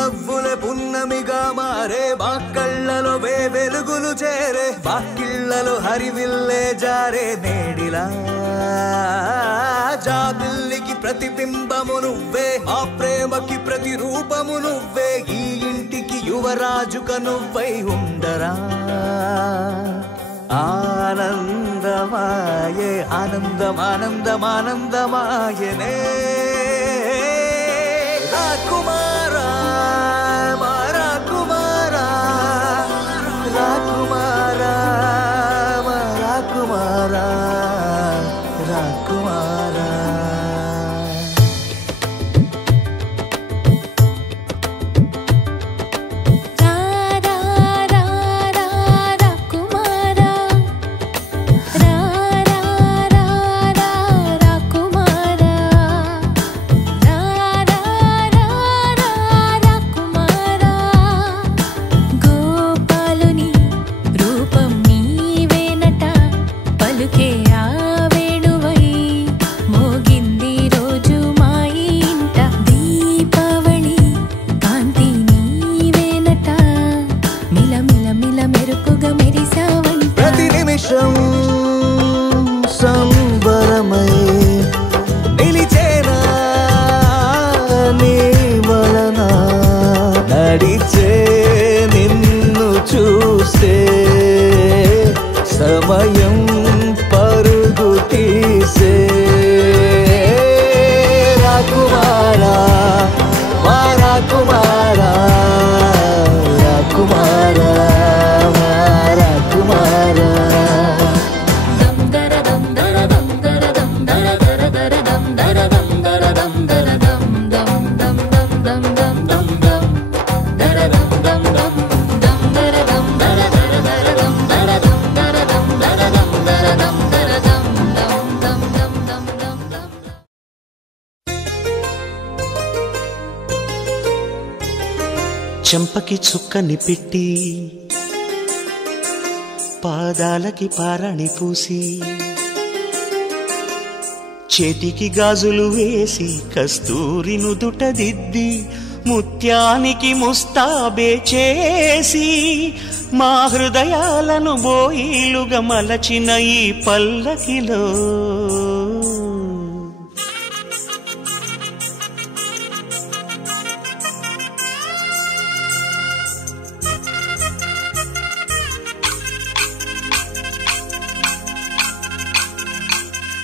నవ్వులే పున్నమిగా మారే బాక్కళ్ళలో వెలుగులు చేరే బాకిళ్ళలో హరివిల్లే జారే నేడిలా జాబిల్లికి ప్రతిబింబము నువ్వే ఆ ప్రేమకి ప్రతిరూపము నువ్వే ఈ ఇంటికి యువరాజుక నువ్వై ఉండరా ఆనందమాయే ఆనందమానందమానందమాయనే రాకుమారా మారా కుమారా రాకుమారా మారా కుమారా రాకుమారా సంబరమై నిలిచేనా నీ వలన నడిచే నిన్ను చూస్తే సమయం పరుగు తీసే రాకుమారా మారా కుమారా రాకుమారా మారా కుమారా చెంపకి చుక్కని పెట్టి పాదాలకి పారాణి పూసి చేతికి గాజులు వేసి కస్తూరి నుదుట దిద్ది ముత్యానికి ముస్తాబే చేసి మా హృదయాలను బోయిలుగా మలచిన ఈ పల్లకిలో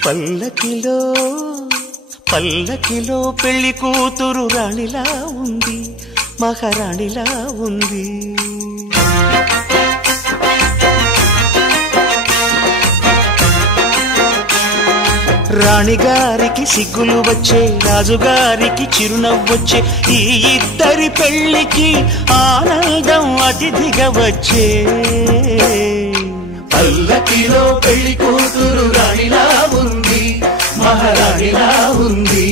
పల్లకిలో పల్లకిలో పెళ్లి కూతురు రాణిలా ఉంది మహారాణిలా ఉంది రాణిగారికి సిగ్గులు వచ్చే రాజుగారికి చిరునవ్వొచ్చే ఈ ఇద్దరి పెళ్లికి ఆనందం అతిథిగా వచ్చే పల్లకిలో పెళ్లి కూతురు రాణిలా ఉంది మహారాణిలా ఉంది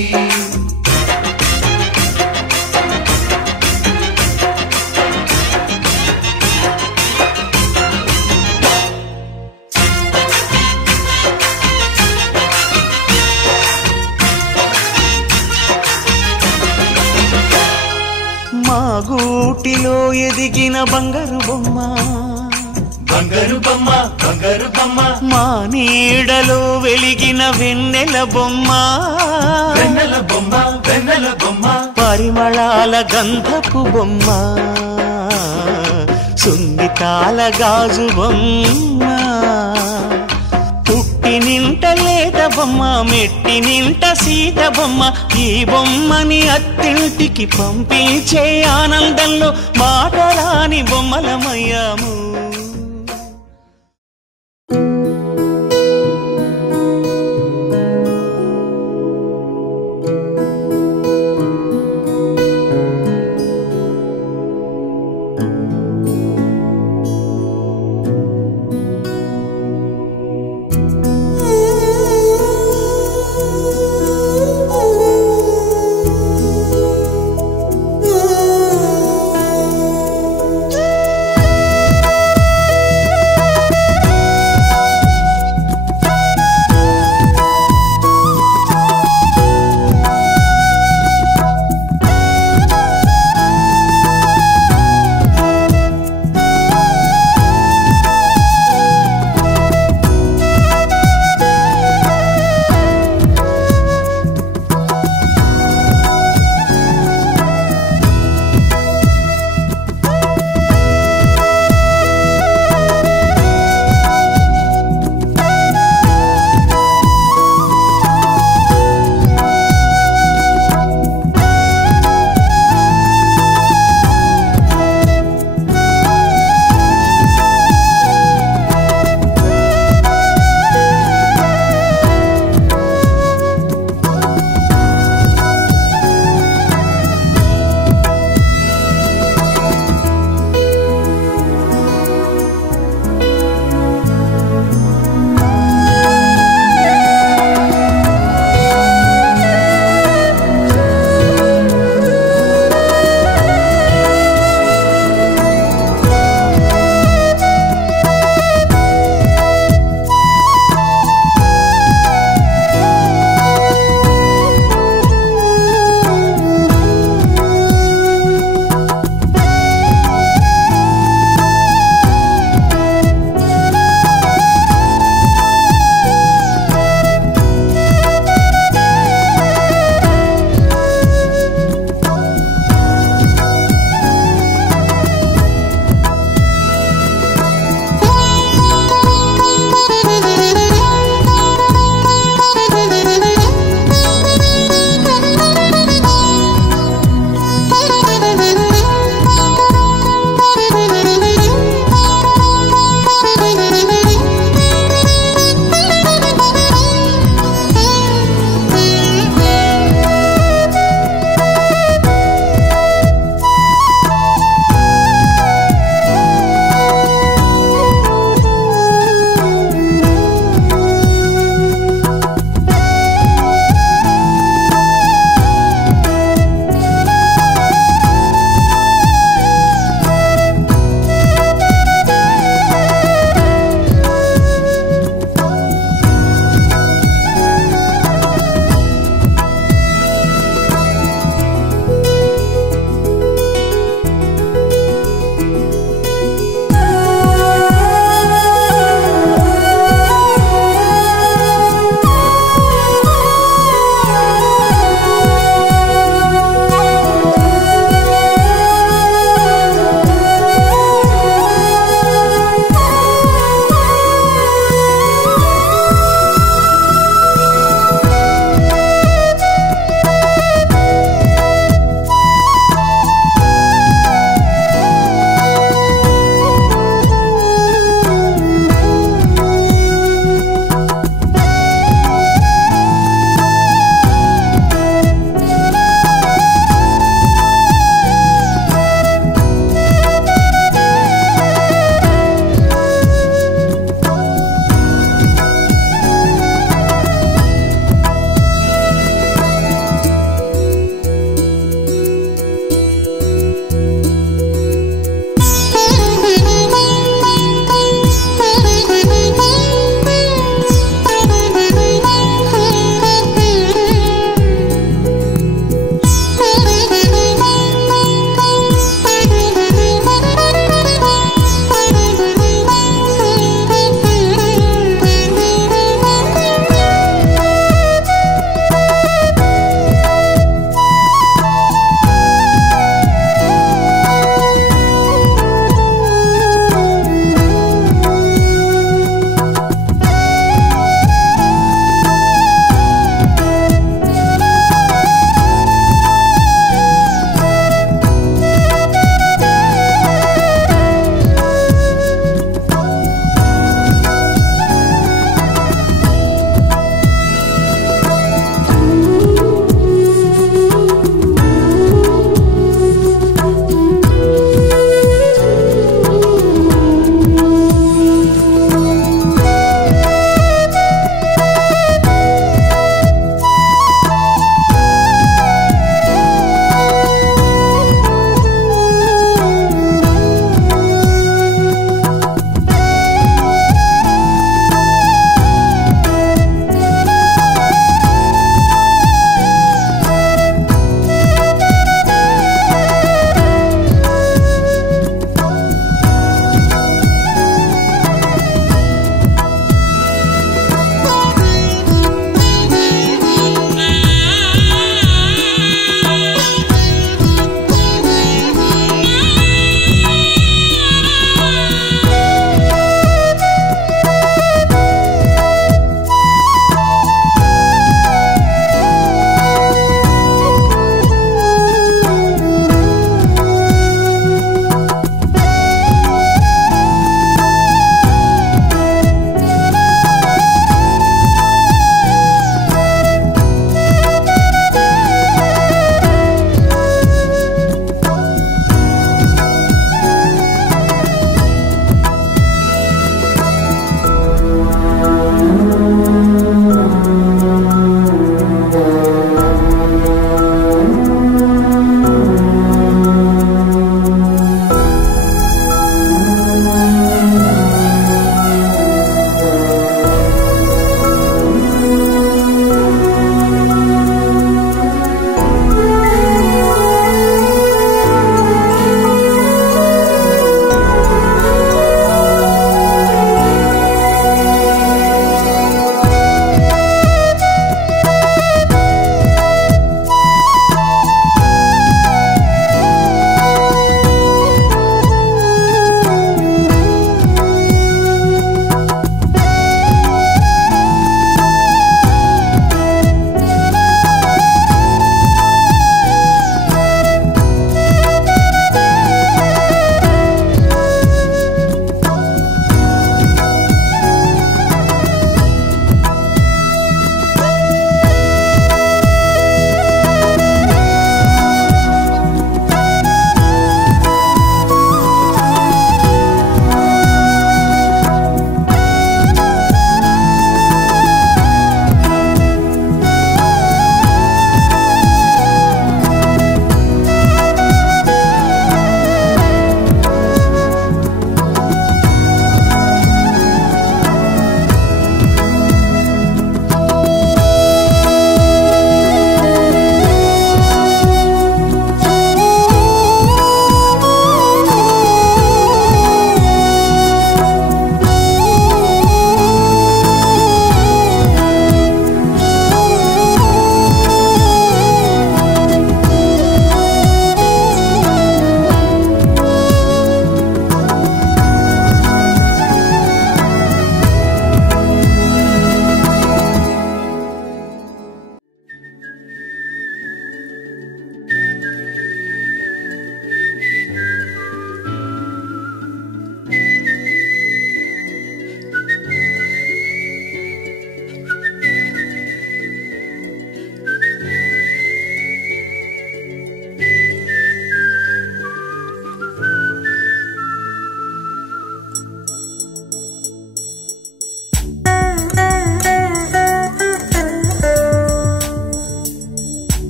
మా గూటిలో ఎదిగిన బంగారు బొమ్మ బంగారు బొమ్మ బంగారు బొమ్మ మా నీడలో వెలిగిన వెన్నెల బొమ్మ వెన్నెల బొమ్మ వెన్నెల బొమ్మ పరిమళాల గంధపు బొమ్మ సున్నితాల గాజు బొమ్మ పుట్టి నింట లేత బొమ్మ మెట్టి నింట సీత బొమ్మ ఈ బొమ్మని అత్తింటికి పంపించే ఆనందంలో మాటరాని బొమ్మలమయ్యాము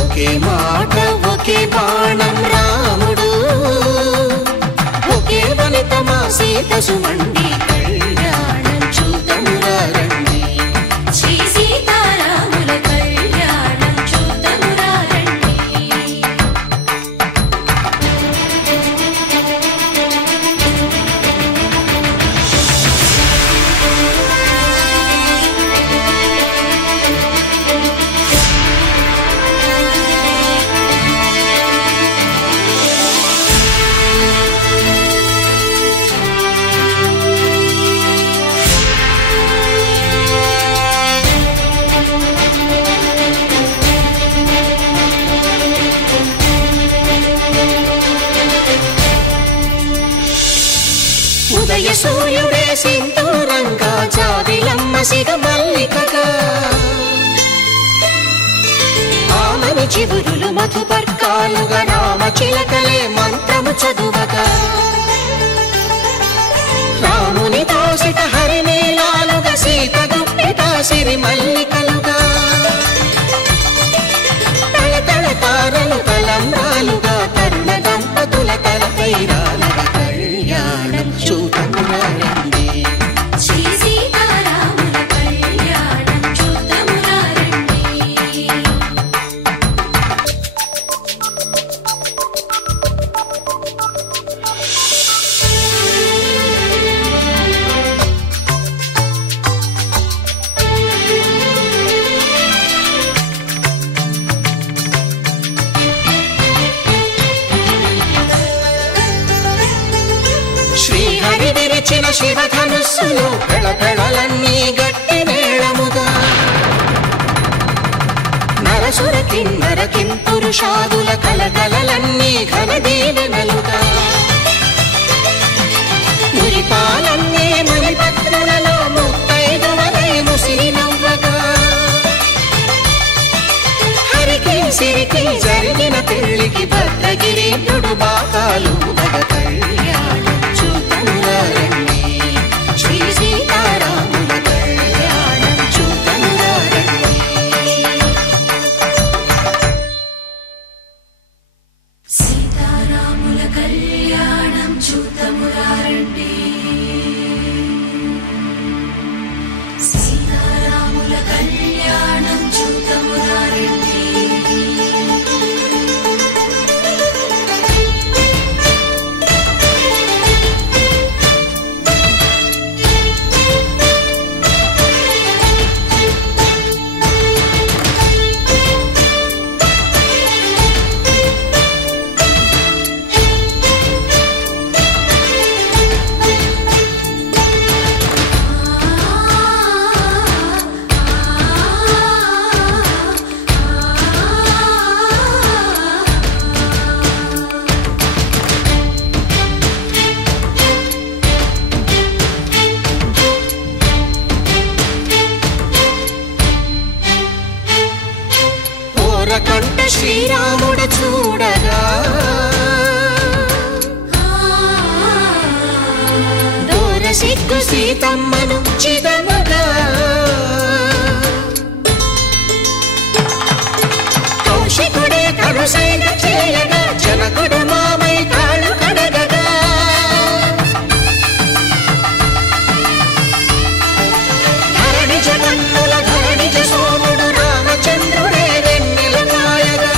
ఒకే మాట ఒకే బాణం రాముడు, ఒకే వనిత మా సీత సుమండి, కళ్యాణం చూతమురా రండి. శ్రీ సీతారాముల కళ్యాణం చూతమురా రండి. ఉదయ సూర్యుడే సింధూరంగా, జాబిలమ్మ సిగ మల్లికగా, ఆమని చివురులు మధుపర్కాలుగా, రామ చిలకలే మంత్రము చదువగా, రాముని దోసిట హరినీలాలుగా, సీత గుప్పిట సిరి మల్లికలుగా, తళతళ తారలు తలంబ్రాలుగా, తరుణ దంపతుల తలపైరాలుగా, కళ్యాణం చూతమురా రండి. శ్రీ సీతారాముల కళ్యాణం చూతమురా రండి. శ్రీహరి విరిచిన శివధనుస్సులు, పెళపెళలన్నీ గట్టి మేళముగా, నరసుర కిన్నర కింపురుషాదుల కలకలలన్నీ ఘన దీవెనలుగా, మురిపాలన్నీ మణిపత్రులలో ముత్తైదువలే ముసిరి నవ్వగా, హరికి సిరికి జరిగిన పెళ్లికి భద్రగిరీంద్రుడు బాకాలు మగ, కళ్యాణం చూతమురా రండి. శ్రీ సీతారాముల కళ్యాణం చూతమురా రండి. సీతారాముల కళ్యాణం చూతమురా రండి. సీతారాముల కళ్యాణం చూతమురా రండి. కంట శ్రీరాముడు చూడగా, దూర సిగ్గు సీతమ్మను చిదమగా, కౌశికుడే కరుసైన చేయగా, జనకుడు మామై కాళ్ళు కడగగా, ధరణి జగన్నుల ధరణిజ సోముడు రామచంద్రుడే వెన్నెల కాయగా,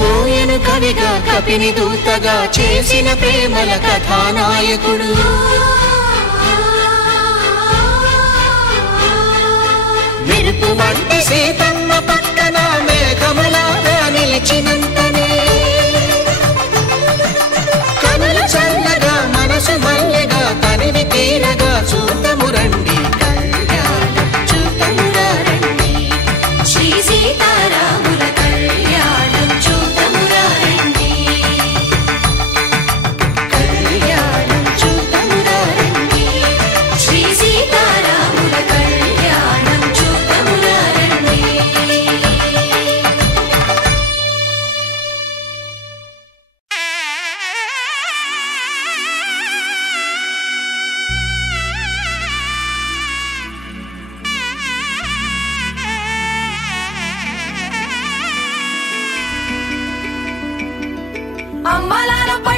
బోయను కవిగా కపిని దూతగా చేసిన ప్రేమల కథానాయకుడు, మెరుపు వంటి సీతమ్మ పక్కన మేఘములాగా నిలిచినంతనే, కనులు చల్లగా మనసు మల్లెగా తనివి తీరగా, చూతము రండి కళ్యాణం చూతమురా రండి. శ్రీ సీతారాముల కళ్యాణం చూతమురా రండి. కళ్యాణం చూతమురా రండి. శ్రీ సీతారాముల కళ్యాణం చూతమురా రండి.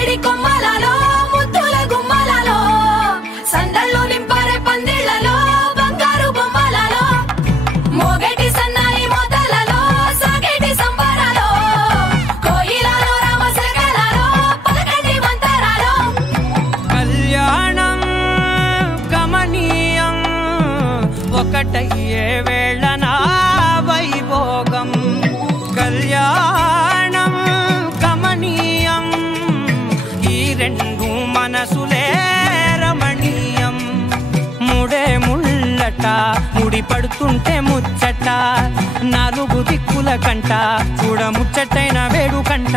పైడి కొమ్మలలో ముద్దుల గుమ్మలలో సందళ్ళు నింపరే పందిళ్లలో బంగారు బొమ్మలలో మోగేటి సన్నాయి మోతలలో సాగేటి సంబరాలో కోయిలలో రామశకలలో పలకండి మంతరాలో కళ్యాణం గమనీయం ఒకటయ్యే వేళ నా వైభోగం కళ్యాణం గమనీయం ఈ రెండు మనసులే రమణీయం ముడే ముళ్ళట ముడి పడుతుంటే ముచ్చట నాలుగు దిక్కుల కంట చూడ ముచ్చటైన వేడుకంట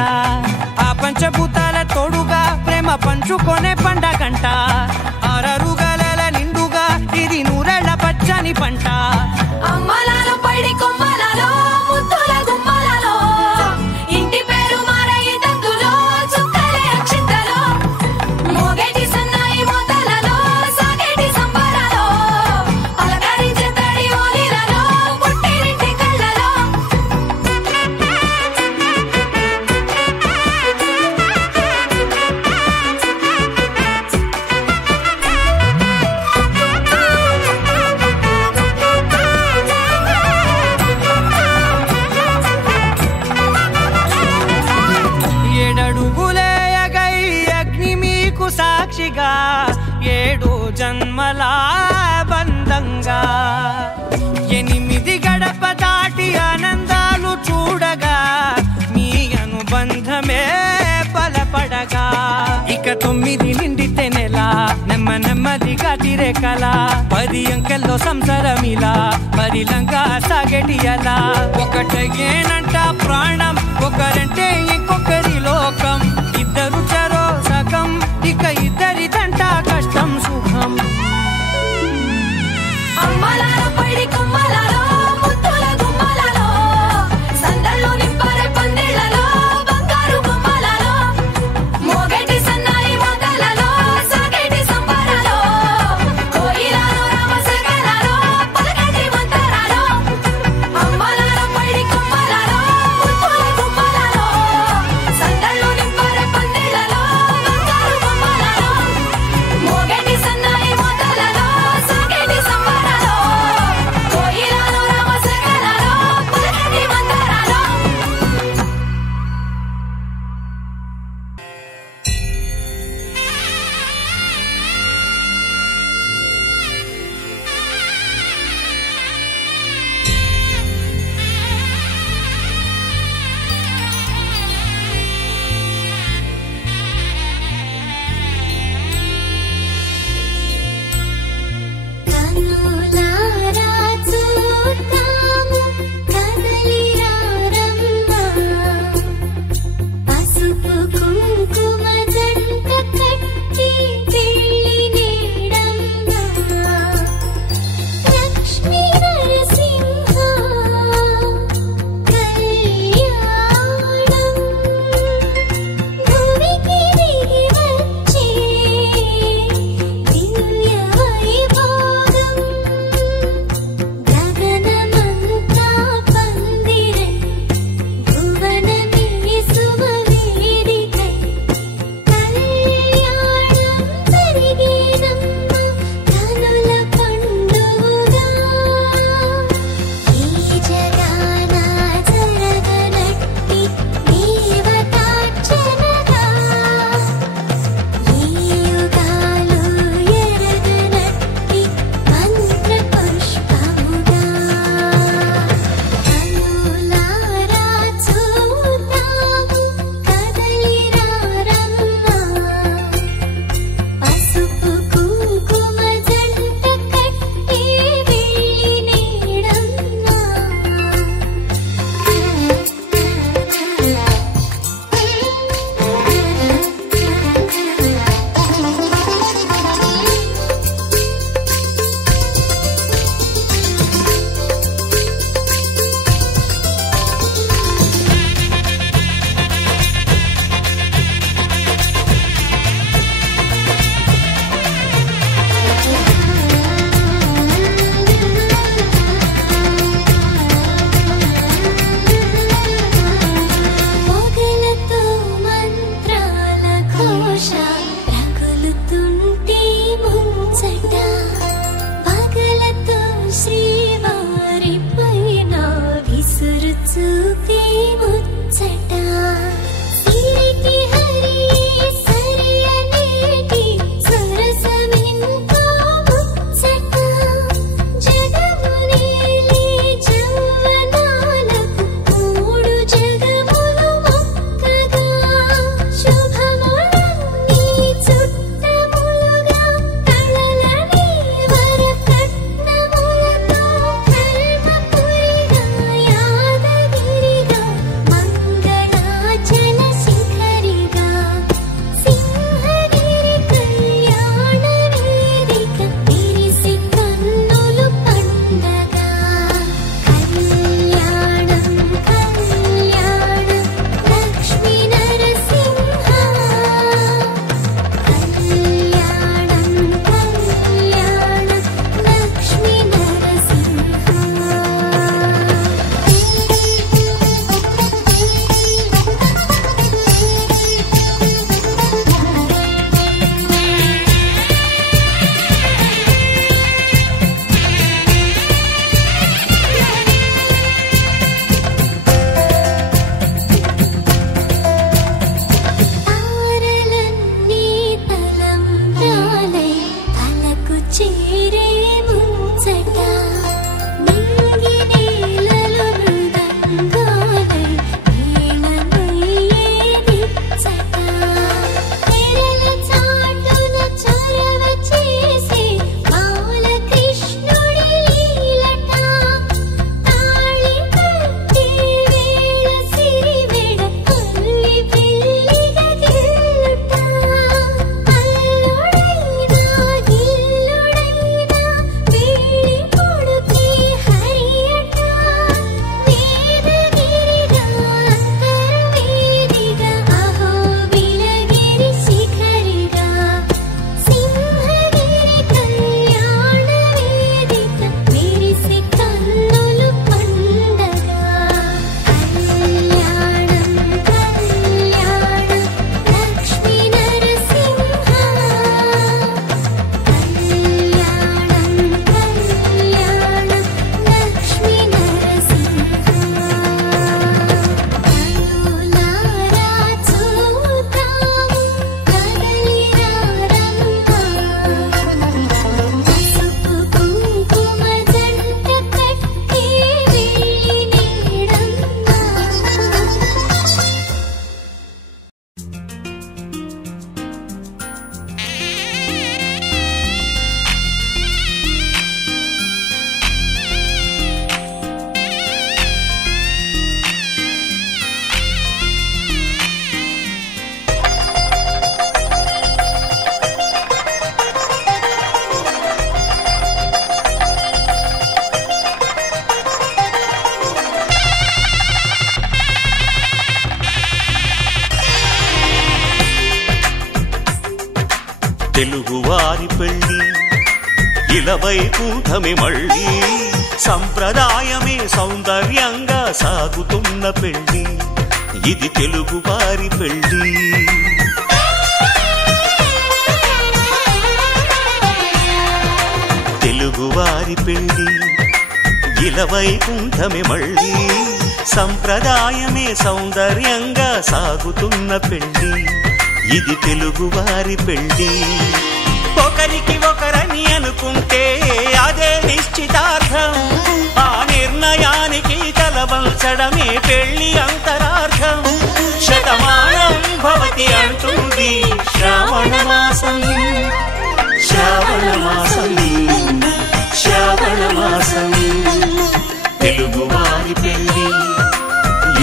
ఆ పంచభూతాల తోడుగా ప్రేమ పంచుకొనే పండగంట ఆరరుగల నిండుగా ఇది నూరెళ్ళ పచ్చని పంట అమ్మలలో పైడి కొమ్మలలో ముద్దుల గుమ్మలలో ఇంటి పేరు మారయి తందులో చుక్కలే అక్షింతలో మోగేటి సన్నాయి మోతలలో సాగేటి సంబరాలో పలకరించే తడి ఓలిలలో పుట్టినింటి కళ్ళలో ఏడడుగులేయగై అగ్ని మీకు సాక్షిగా 7 జన్మల బంధంగా 8 గడప దాటి ఆనందాలు చూడగా మీ అనుబంధమే బలపడగా ఇక 9 నిండితే నెల నెమ్మదిగా తిరేకల 10 అంకెల్లో సంసారమిలా పరిలంగా సాగేటి అలా ఒకటేనంట ప్రాణం ఒకరంటే ఇంకొకరి లోకం ఇద్దరు చరో సగం ఇక ఇద్దరిదంట కష్టం సుఖం అమ్మలలో పైడి కొమ్మలలో ముద్దుల గుమ్మలలో సందళ్ళు నింపరే పందిళ్లలో బంగారు బొమ్మలలో మోగేటి సన్నాయి మోతలలో సాగేటి సంబరాలో కోయిలలో రామశకలలో పలకండి మంతరాలో అమ్మలలో పైడి కొమ్మలలో ముద్దుల గుమ్మలలో చూపే ముచ్చట సిరికి హరియే సరియనేటి సరసమెంతో ముచ్చట జగమునేలే జవ్వనాలకు మూడు జగములు మొక్కగా శుభములన్నీ చుట్టములుగా కళలనే వరకట్నములతో ధర్మపురిగా యాదగిరిగా మంగళాచల శిఖరిగా సింహగిరి కళ్యాణ వేదిక విరిసి కన్నులు పండగ కళ్యాణం కళ్యాణం లక్ష్మీ నరసింహ కళ్యాణం కళ్యాణం లక్ష్మీ తారలన్నీ తలంబ్రాలై తలకు చేరే ముచ్చట నింగి నేలలు మృదంగాలై వీణమయ్యేదిచ్చట తెరల చాటున చొరవ చేసే బాలకృష్ణుడి లీలట తాళి కట్టే వేళ సిరివెడ అల్లి పెళ్ళిగా గిల్లుట అల్లుడైనా గిల్లుడైనా వేడి కొడుకే హరియట వేదగిరిగా అంతర్వేదిగా అహోబిలగిరి శిఖరిగా సింహగిరి కళ్యాణ వేదిక విరిసి కన్నులు పండగ కళ్యాణం కళ్యాణం లక్ష్మీ నరసింహ కళ్యాణం కళ్యాణం లక్ష్మీ నరసింహ కనులారా చూతాము కదలిరారమ్మ పసుపు కుంకుమ జంట కట్టి వెళ్ళి నీడమ్మ తెలుగువారి పెళ్ళి ఇలవైకుంఠమి మళ్ళీ సంప్రదాయమే సౌందర్యంగా సాగుతున్న పెళ్ళి ఇది తెలుగువారి పెళ్ళి తెలుగువారి పెళ్ళి ఇలవైకుంఠమి మళ్ళీ సంప్రదాయమే సౌందర్యంగా సాగుతున్న పెళ్ళి ఇది తెలుగువారి పెళ్ళి ఒకరికి ఒకరని అనుకుంటే అదే నిశ్చితార్థం ఆ నిర్ణయానికి తలవంచడమే పెళ్లి అంతరార్థం శతమానం భవతి అంటుంది శ్రావణ మాసం శ్రావణ మాసం శ్రావణ మాసం తెలుగువారి పెళ్ళి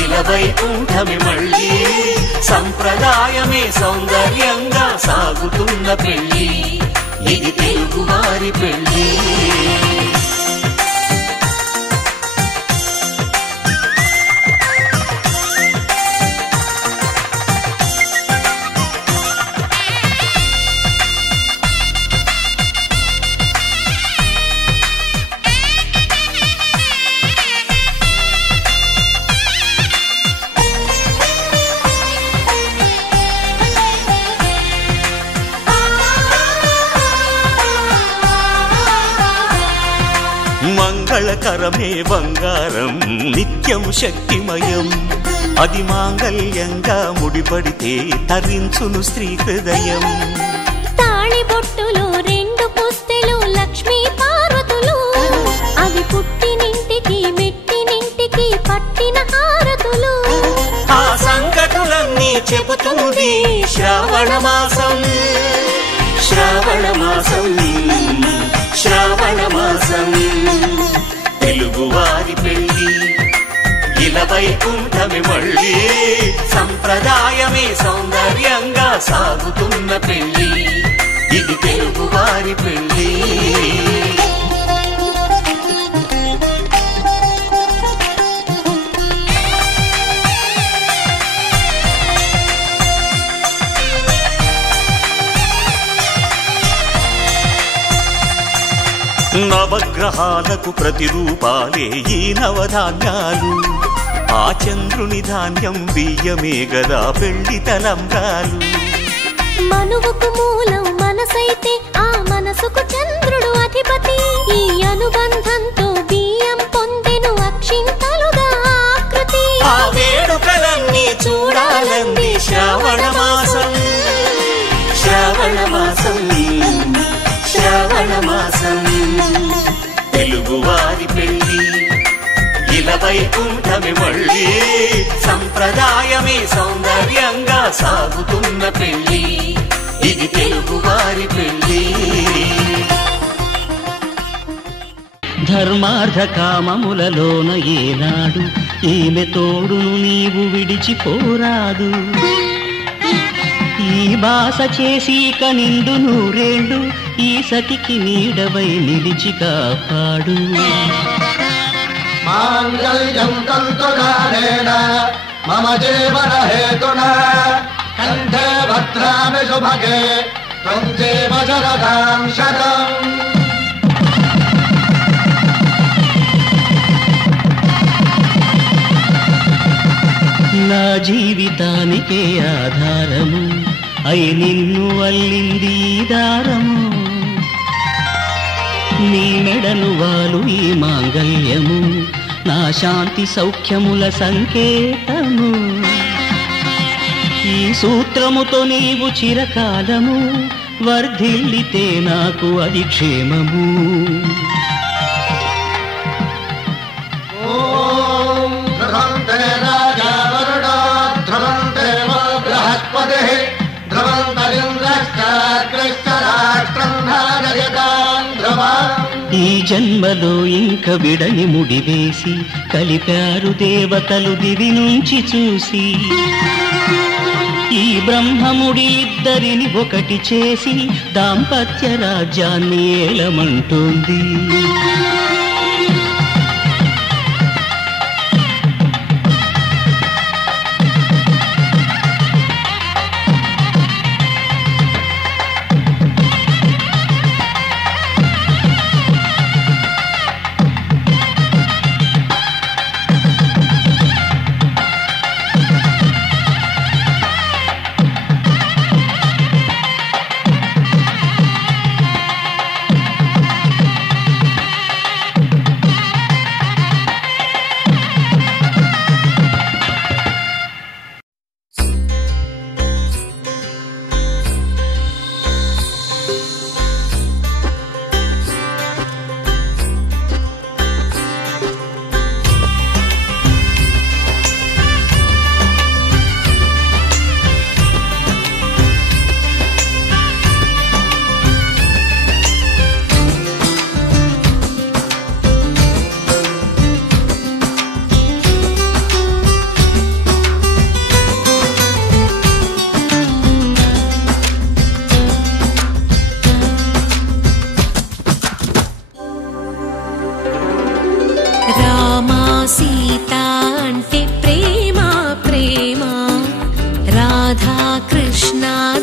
ఇలవైకుంఠమి మళ్ళీ సంప్రదాయమే సౌందర్యంగా సాగుతున్న పెళ్ళి ఇది తెలుగువారి పెళ్ళి కరమే బంగారం నిత్యం శక్తిమయం అది మాంగళ్యంగా ముడిపడితే తరించును స్త్రీ హృదయం తాళిబొట్టులో 2 పుస్తెలు లక్ష్మీ పార్వతులు అవి పుట్టినింటికి మెట్టినింటికి పట్టిన హారతులు ఆ సంగతులన్నీ చెబుతుంది శ్రావణ మాసం శ్రావణ మాసం శ్రావణ మాసం తెలుగువారి పెళ్లి ఇలా వైకుంఠమే మళ్ళీ సంప్రదాయమే సౌందర్యంగా సాగుతున్న పెళ్లి ఇది తెలుగువారి పెళ్లి నవగ్రహాలకు ప్రతిరూపాలే ఈ నవధాన్యాలు ఆ చంద్రుని ధాన్యం బియ్యమే గదా పెళ్లి తలంబ్రాలు మనువుకు మూలం మనసైతే ఆ మనసుకు చంద్రుడు అధిపతి ఈ అనుబంధంతో బియ్యం పొందెను అక్షింతలుగా ఆకృతి ఆ వేడుకలన్నీ చూడాలంది శ్రావణ మాసం శ్రావణ మాసం శ్రావణ మాసం తెలుగువారి పెళ్లి ఇలా వైకుంఠమే మళ్ళీ సంప్రదాయమే సౌందర్యంగా సాగుతున్న పెళ్లి ఇది తెలుగువారి పెళ్లి ధర్మార్థ కామములలోన ఏనాడు ఈమె తోడును నీవు విడిచిపోరాదు ఈ బాస చేసి కనిండు 100 ఈ సతికి నీడవై నిలిచి కాపాడు మాంగళ్యం తంతుకారేణ మమ జీవన హేతునా కంఠే భద్రామి శుభగే త్వం జీవ శరదాం శతం నా జీవితానికే ఆధారము అయి నిన్ను అల్లింది దారము నీ మెడను వాలు ఈ మాంగళ్యము నా శాంతి సౌఖ్యముల సంకేతము ఈ సూత్రముతో నీవు చిరకాలము వర్ధిల్లితే నాకు అది క్షేమము ఓం ధ్రువంతే రాజా వరుణో ధ్రువంతే బృహస్పతి ధ్రువంతరింద్రష్టాగ్రష్టరాష్ట్రం ధారయతాం ధ్రువం ఈ జన్మలో ఇంక విడని ముడివేసి కలిపారు దేవతలు దివి నుంచి చూసి ఈ బ్రహ్మముడి ఇద్దరిని ఒకటి చేసి దాంపత్య రాజ్యాన్ని ఏలమంటోంది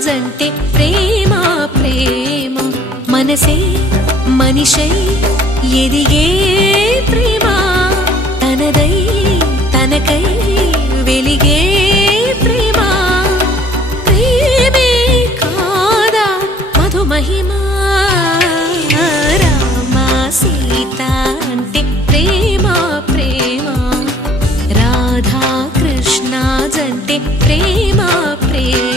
జంటే ప్రేమ ప్రేమ మనసే మనిషై ఎదిగే ప్రేమ తనదై తనకై వెలిగే ప్రేమ ప్రేమే కాదా మధుమహిమ రామ సీత అంటే ప్రేమ ప్రేమ ప్రేమ.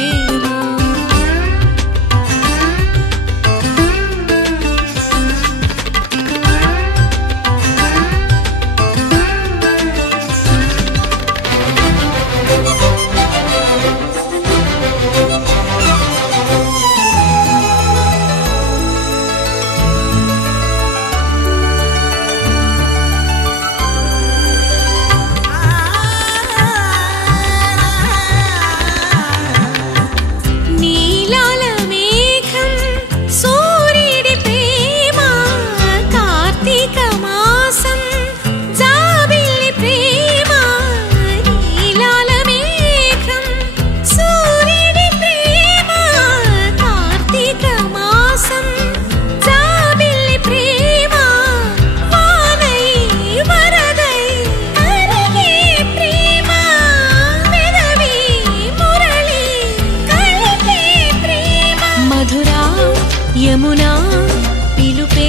యమునా పిలుపే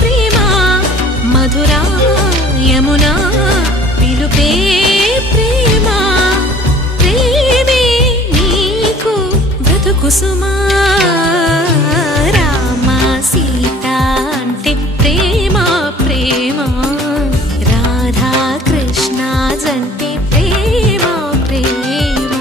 ప్రేమ, మధురా యమునా పిలుపే ప్రేమ. ప్రేమే నీకు బ్రతుకు సుమా. రామ సీత అంటే ప్రేమ ప్రేమ. రాధా కృష్ణ జంటే ప్రేమ ప్రేమ.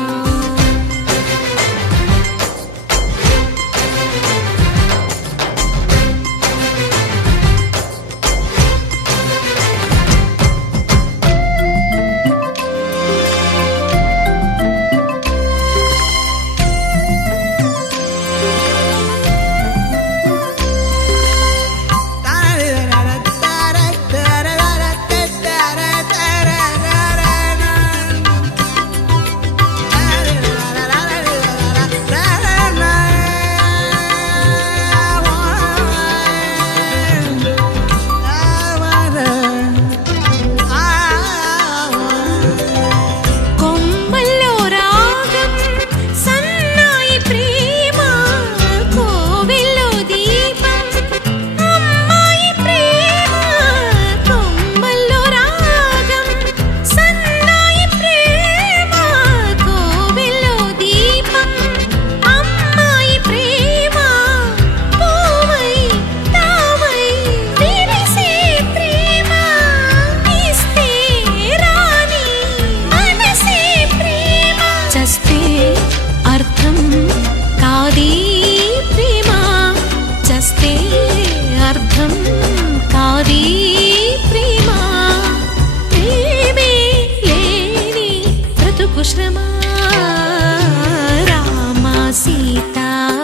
రామ సీత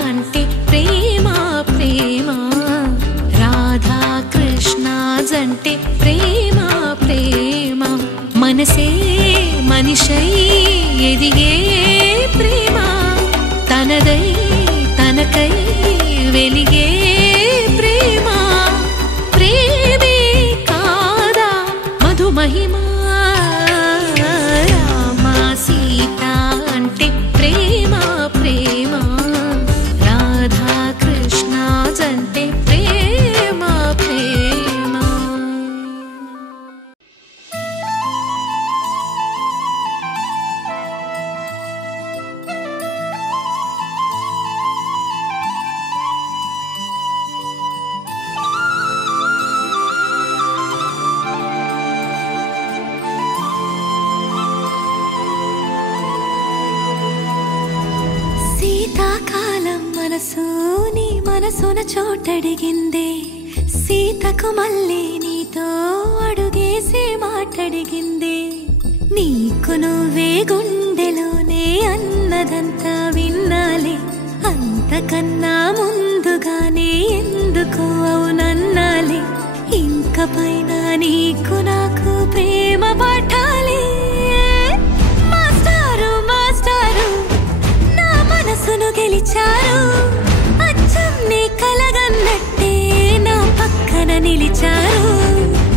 అంటే ప్రేమ ప్రేమ. రాధా కృష్ణ జంటే ప్రేమ ప్రేమ. మనసే మనిషై ఎదిగే ప్రేమ. తనదై తనకై వెలిగే ప్రేమ. ప్రేమే కాదా మధుమహిమ. సీత అంటే ప్రేమ ప్రేమ. రాధా కృష్ణ జంటే ప్రేమ ప్రేమ. మనసు నీ మనసున చోటడిగిందే. సీతకు మళ్ళీ నీతో అడుగేసే మాటడిగిందే. నీకు నువ్వే గుండెలోనే అన్నదంతా విన్నాలే. అంతకన్నా ముందుగానే ఎందుకు అవునన్నాలే. ఇంక పైన నీకు నాకు ప్రేమ పాఠాలే. మాస్టారు మాస్టారు నా మనసును గెలిచారు. అచ్చం నీ కలగన్నట్టే నా పక్కన నిలిచారు.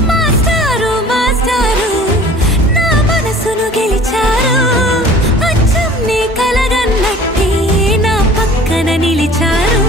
మాస్టారు మాస్టారు నా మనసును గెలిచారు. అచ్చం నీ కలగన్నట్టే నా పక్కన నిలిచారు.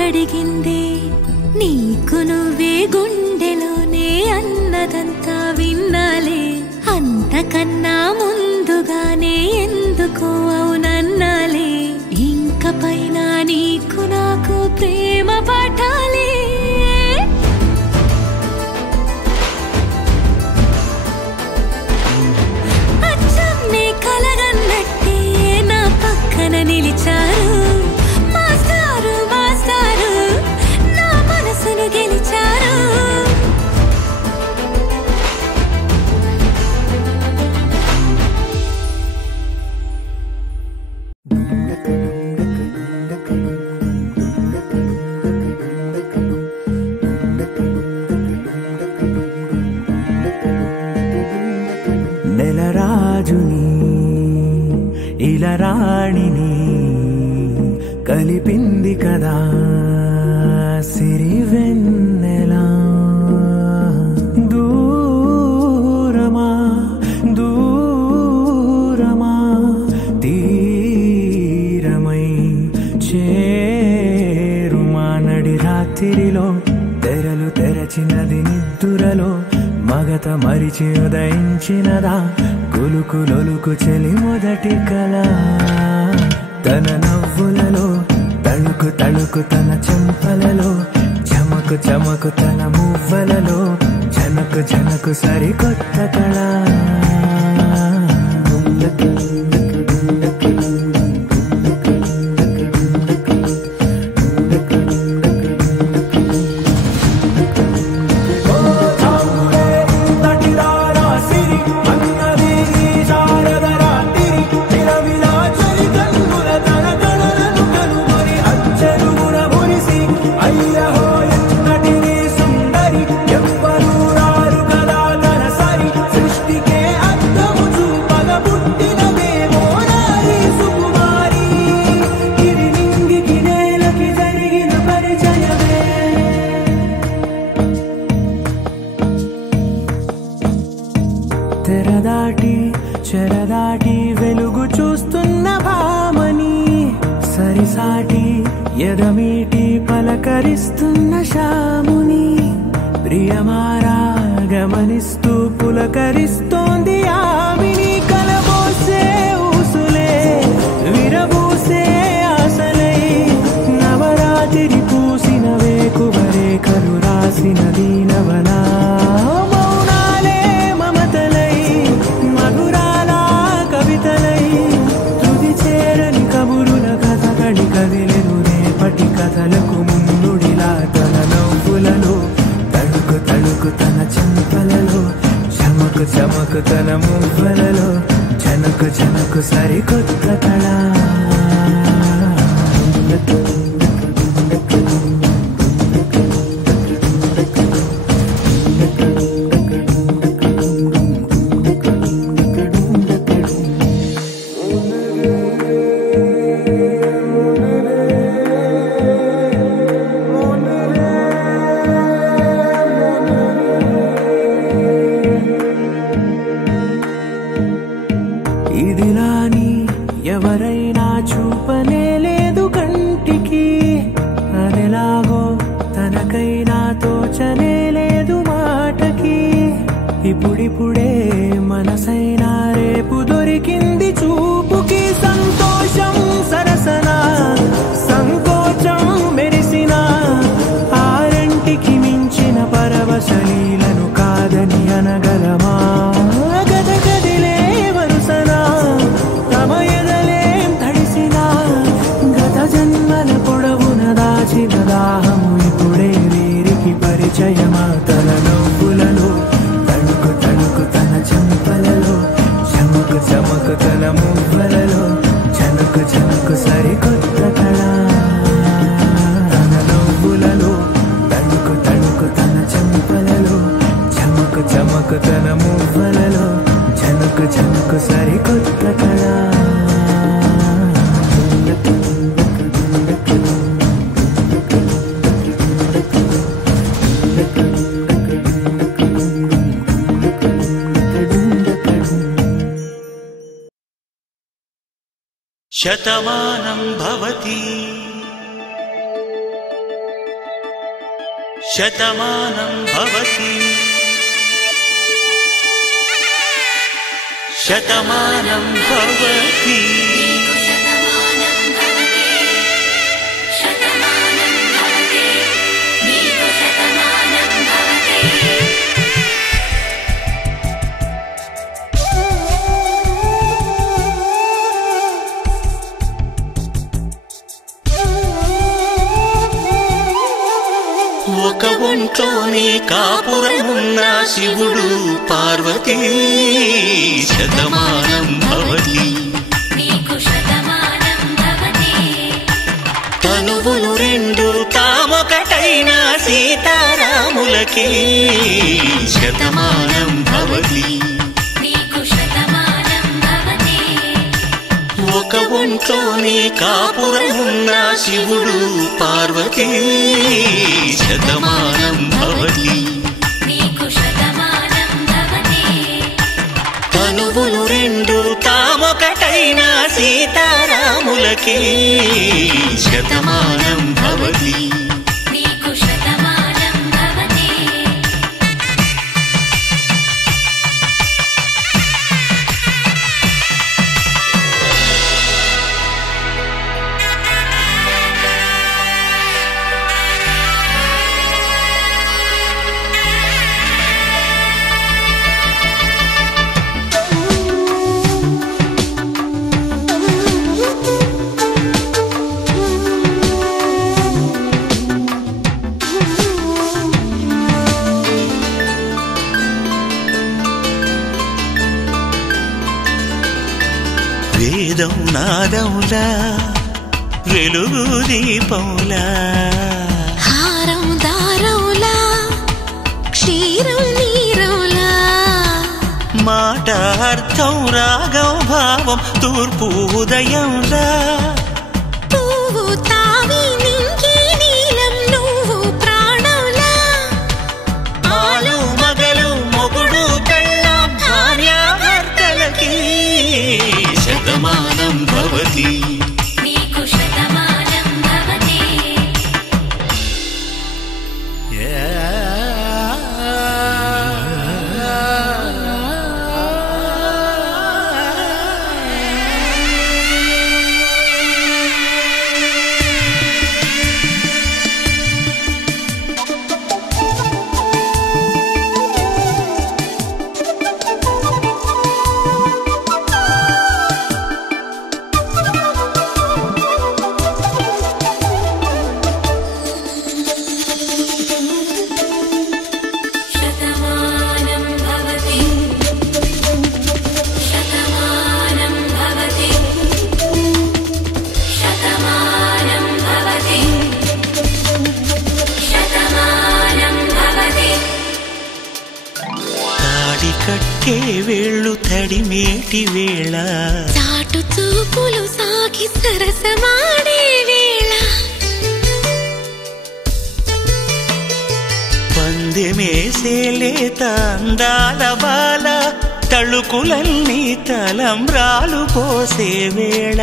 మాటడిగిందే నీకు నువ్వే గుండెలోనే అన్నదంతా విన్నాలే అంతకన్నా ముందుగానే ఎందుకో అవునన్నాలే ఇంక పైన నీకు నాకు ప్రేమ పాఠాలే అచ్చం నే కలగన్నట్టే నా పక్కన నిలిచారు మాస్టారు మాస్టారు నా మనసును గెలిచారు నెలరాజుని ఇలరాణిని కలిపింది కదా సిరివెన్నెలా దూరమా దూరమా తీరమై చేరుమా నడి రాత్రిలో తెరలు తెరచినది నిద్దురలో మగత మరిచి ఉదయించినదా కులుకులొలుకు చెలి మొదటి కళ తన నవ్వులలో తళుకు తళుకు తన చెంపలలో చమకు చమకు తన మువ్వలలో జనకు జనకు సరికొత్త కళ చెరదాటి వెలుగు చూస్తున్న భామని సరిసాటి ఎదమీటి పలకరిస్తున్న శాముని ప్రియమారా గమనిస్తూ పులకరిస్తోంది ఆవిని కలబోసే ఊసులే విరబూసే ఆశలై నవరాత్రి పూసిన వేకువరే కలు రాసిన దీనవనా కదిలెను రేపటి కథలకు ముందుడిలా తన నవ్వులలో తడుకు తడుకు తన చెంపలలో చమకు చమకు తన మువ్వలలో జనకు జనకు సరికొత్త కళ ఎవరైనా చూపనే లేదు కంటికి అదెలాగో తనకైనా తోచనే లేదు మాటకి ఇప్పుడిప్పుడే మనసైనా రేపు దొరికింది చూపుకి సంతోషం సరసన సంకోచం మెరిసిన ఆరంటికి మించిన పరవశలీలను కాదని అనగలమా గద గదిలే వరుసనా తమ ఎదలేం తడిసినా గత జన్మల పొడవున దాచిన దాహము ఇప్పుడే వీరికి పరిచయమా తన నవ్వులలో తణుకు తణుకు తన చెంపలలో చమకు చమకు తన మువ్వలలో జనకు జనకు సరికొత్త కళ తన నవ్వులలో తణుకు తణుకు తన చెంపలలో చమకు చమకు తన మువ్వలలో జనకు జనకు సరికొత్త కళ శతమానం భవతి శతమానం భవతి శతమానం భవతి ఒక ఒంట్లోనే కాపురమున్న శివుడు పార్వతీ శతమానం భవతి తనువులు రెండు తామొకటైన సీతారాములకి శతమానం భవతి ఒక ఒంట్లోనే కాపురమున్న శివుడు పార్వతీ శతమానం భవతి తనువులు రెండు తామొకటైన సీతారాములకి శతమానం భవతి వేదం నాదములా వెలుగు దీపములా హారం దారములా క్షీరం నీరములా మాట అర్థం రాగం భావం తూర్పు ఉదయంలా పువ్వు తావి నింగి నీలం నువ్వు ప్రాణంలా ఆలు మగలు మొగుడు పెళ్ళాం భార్యాభర్తలకి శతమానం భవతి కట్టే వేళ్ళు తడిమేటి వేళ చాటు చూపులు సాగి సరసమాడే వేళ పందెమేసేలేత అందాల బాల తళుకులన్నీ తలంబ్రాలు పోసే వేళ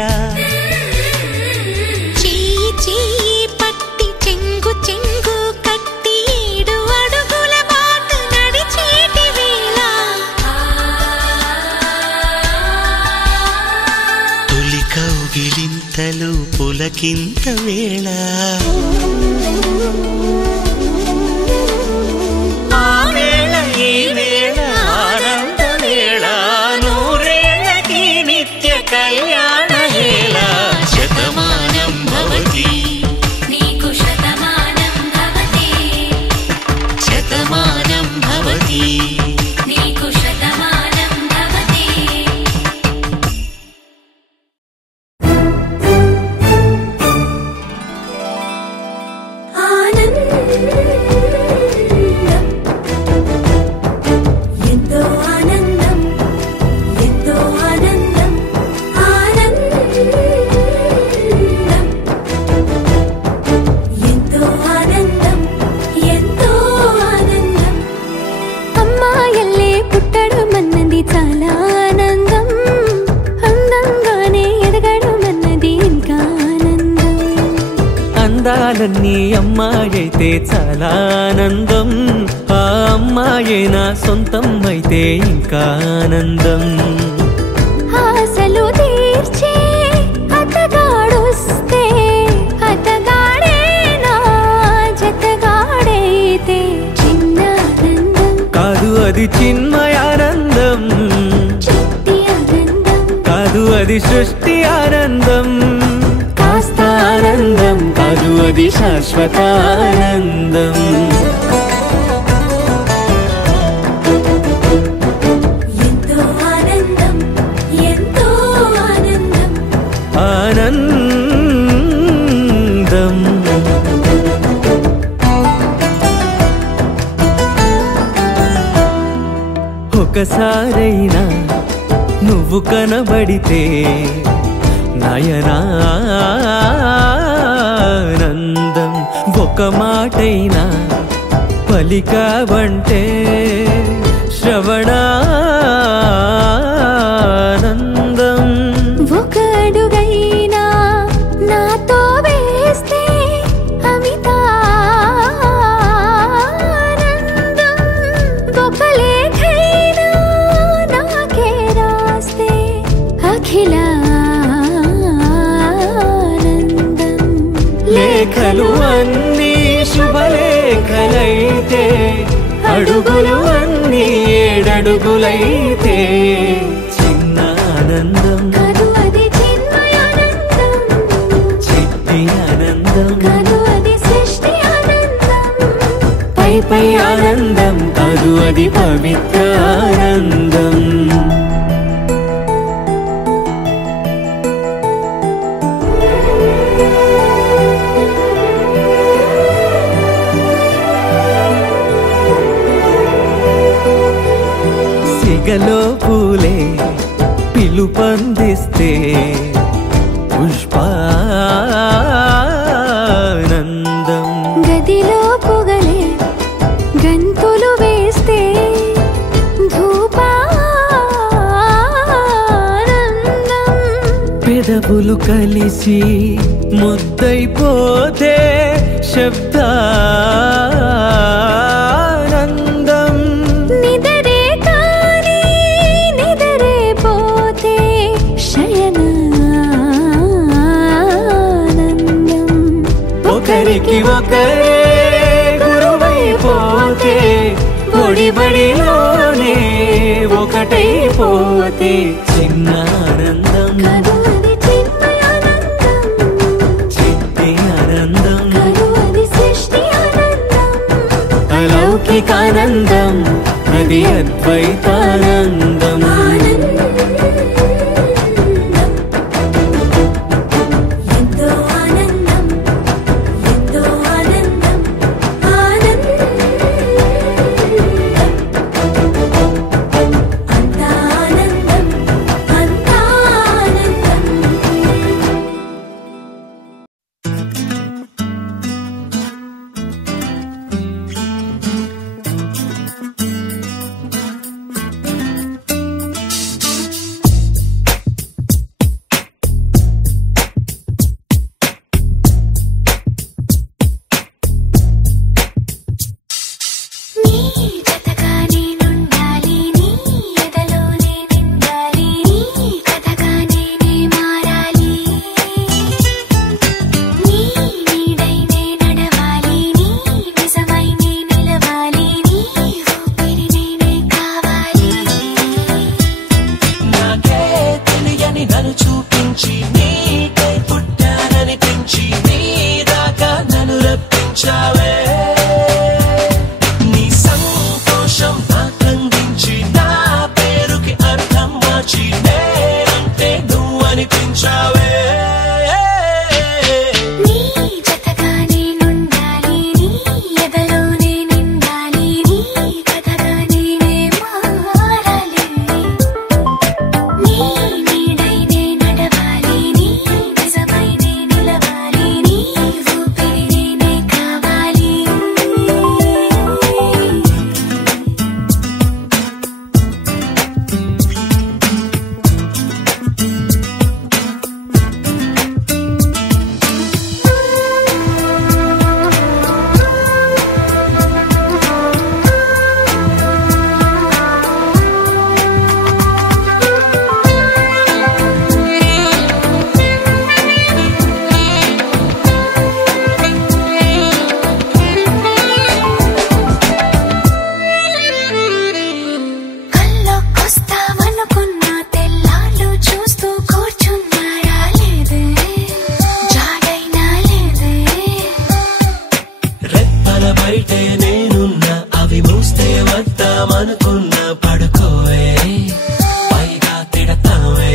చెయ్యి చెయ్యి పట్టి చెంగు చెంగు కట్టి 7 అడుగుల బాట నడిచేటి వేళ తొలి కౌగిలింతలు పులకింత వేళ ఆ వేళ ఈ వేళ ఆనంద వేళ నూరేళ్ళకి నిత్య కళ్యాణ వేళ శతమానం భవతి శతమానం భవతి లోకాలన్నీ అమ్మాయైతే చాలా ఆనందం, ఆ అమ్మాయే నా సొంతం అయితే ఇంకా ఆనందం. ఆశలు తీర్చే అతగాడొస్తే అతగాడే నా జతగాడైతే చిన్న ఆనందం కాదు అది చిన్మయానందం, చిట్టి ఆనందం కాదు అది సృష్టి ఆనందం, కాస్త ఆనందం కాదు అది శాశ్వత ఆనందం. ఎంతో ఆనందం ఎంతో ఆనందం ఆనందం. ఒకసారైనా నువ్వు కనబడితే నయనానందం, ఒక మాటైనా పలికావంటే శ్రవణానందం. ఒక అడుగైనా నాతో వేస్తే అమితానందం, ఒక లేఖైనా నాకే రాస్తే అఖిలానందం. లేఖలు అన్నీ శుభలేఖలైతే, అడుగులు అన్నీ 7 అడుగులైతే చిన్న ఆనందం కాదు అది చిన్మయానందం, చిట్టి ఆనందం కాదు అది సృష్టి ఆనందం, పై పై ఆనందం కాదు అది పవిత్ర ఆనందం. సిగలో పూలే పిలుపందిస్తే పుష్పానందం, గదిలో పొగలే గంతులు వేస్తే ధూపానందం, పెదవులు కలిసి ముద్దైపోతే శబ్దానందం, నిదరే కాని నిదరే పోతే శయనానందం, ఒకరికి ఒకరే గురువైపోతే బడిలోనే ఒకటైపోతే చిన్న ఆనందం కాదు అది చిన్మయానందం, చిట్టి ఆనందం కాదు అది సృష్టి ఆనందం, అలౌకికానందం అది అద్వైతానందం. ఎంతో ఆనందం ఎంతో ఆనందం ఆనందం, అంతా ఆనందం అంతా ఆనందం. నీ జతగా నేనుండాలి, నీ ఎదలోనే నిండాలి, నీ కథగా నేనే మారాలి, నీ నీడై నే నడవాలి, నీ నిజమై నే నిలవాలి, నీ ఊపిరి నేనే కావాలి. నాకే తెలియని నన్ను చూపించి నీకై పుట్టాననిపించి నీ దాకా నన్ను రప్పించావే. నీ సంతోషం నాకందించి నా పేరుకి అర్థం మార్చి నేనంటే నువ్వు అనిపించావే. నీ జతగా నేనుండాలి, నీ ఎదలోనే నిండాలి, నీ కథగా నేనే మారాలి, నీ నీడై నే నడవాలి, నీ నిజమై నే నిలవాలి, నీ ఊపిరి నేనే కావాలి. బయటే నేనున్నా అవి మూస్తే వద్దామనుకున్నా పడుకోవే పైగా తిడతావే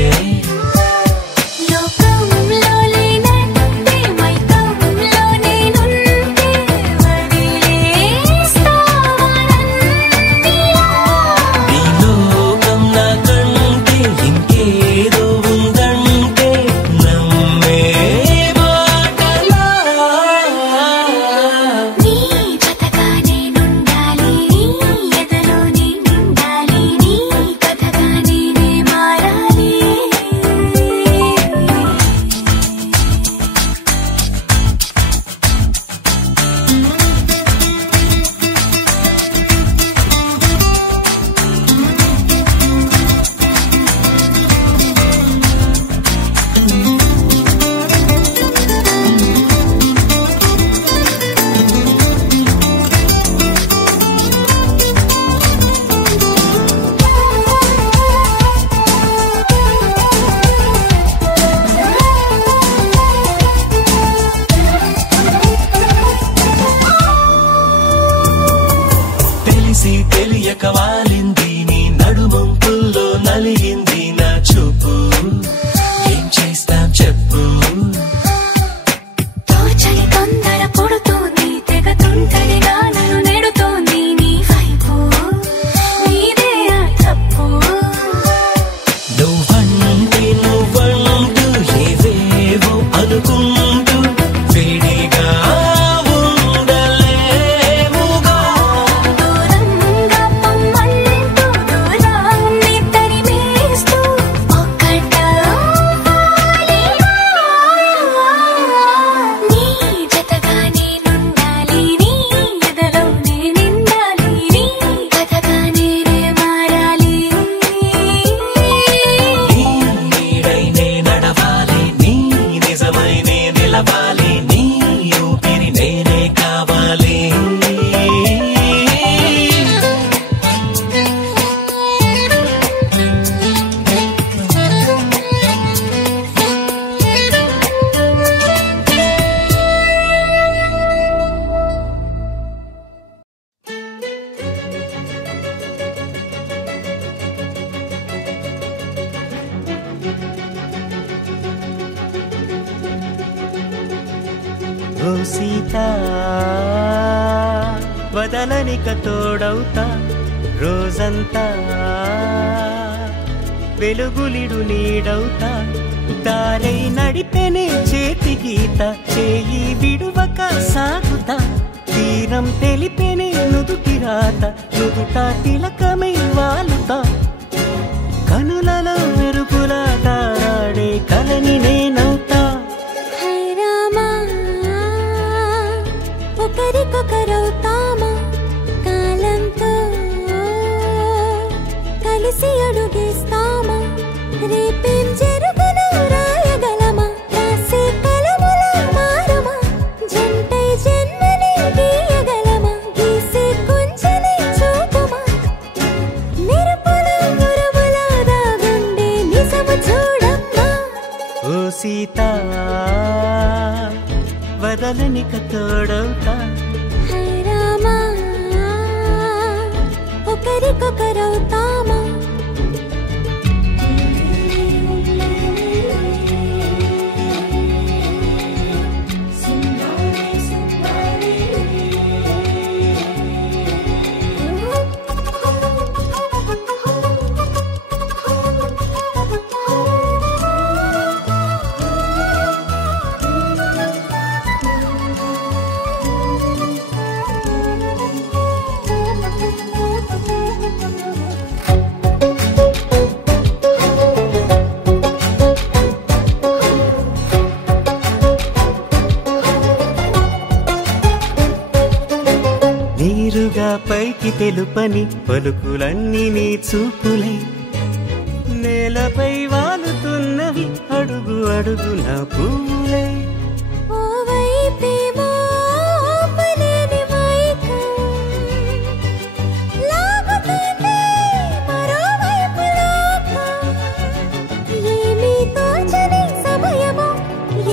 తెలియక వాలింది నీ నడుమంపుల్లో నలిగింది నా చూపు ఏం చేస్తాం చెప్పు తోచని తొందర పుడుతోంది తెగ తుంటరిగా నన్ను నెడుతోంది నీ వైపు నీదే ఆ తప్పు నువ్వంటూ ఏవేవో అనుకుంటూ వేడిగా ఓ సీతా వదలనిక తోడవుతా రోజంతా వెలుగులిడు నీడవుతా దారై నడిపెనే చేతి గీత చేయి విడువక సాగుతా తీరం తెలిపెనే నుదుటి రాత నుదుట తిలకమై వాలుతా కనులలో మెరుపులా తారాడే కలని నేనవుతా ఒకరికొకరవుతామా కాలంతో కలిసి అడుగేస్తామా రేపేం జరుగును రాయగలమా రాసే కలముల మారమా జంటై జన్మని గీయగలమా గీసే కొంచెని చూపుమా మెరుపుల మురుముల దాగుండే నిజము చూడమ్మా ఓ సీతా వదలనిక తోడవుతా రామా ఒకరికొకరవుతామా నీరుగా పైకి తెలుపని పలుకులన్నీ నీ చూపులై నేలపై వాలుతున్నవి అడుగు అడుగు నా పువ్వులై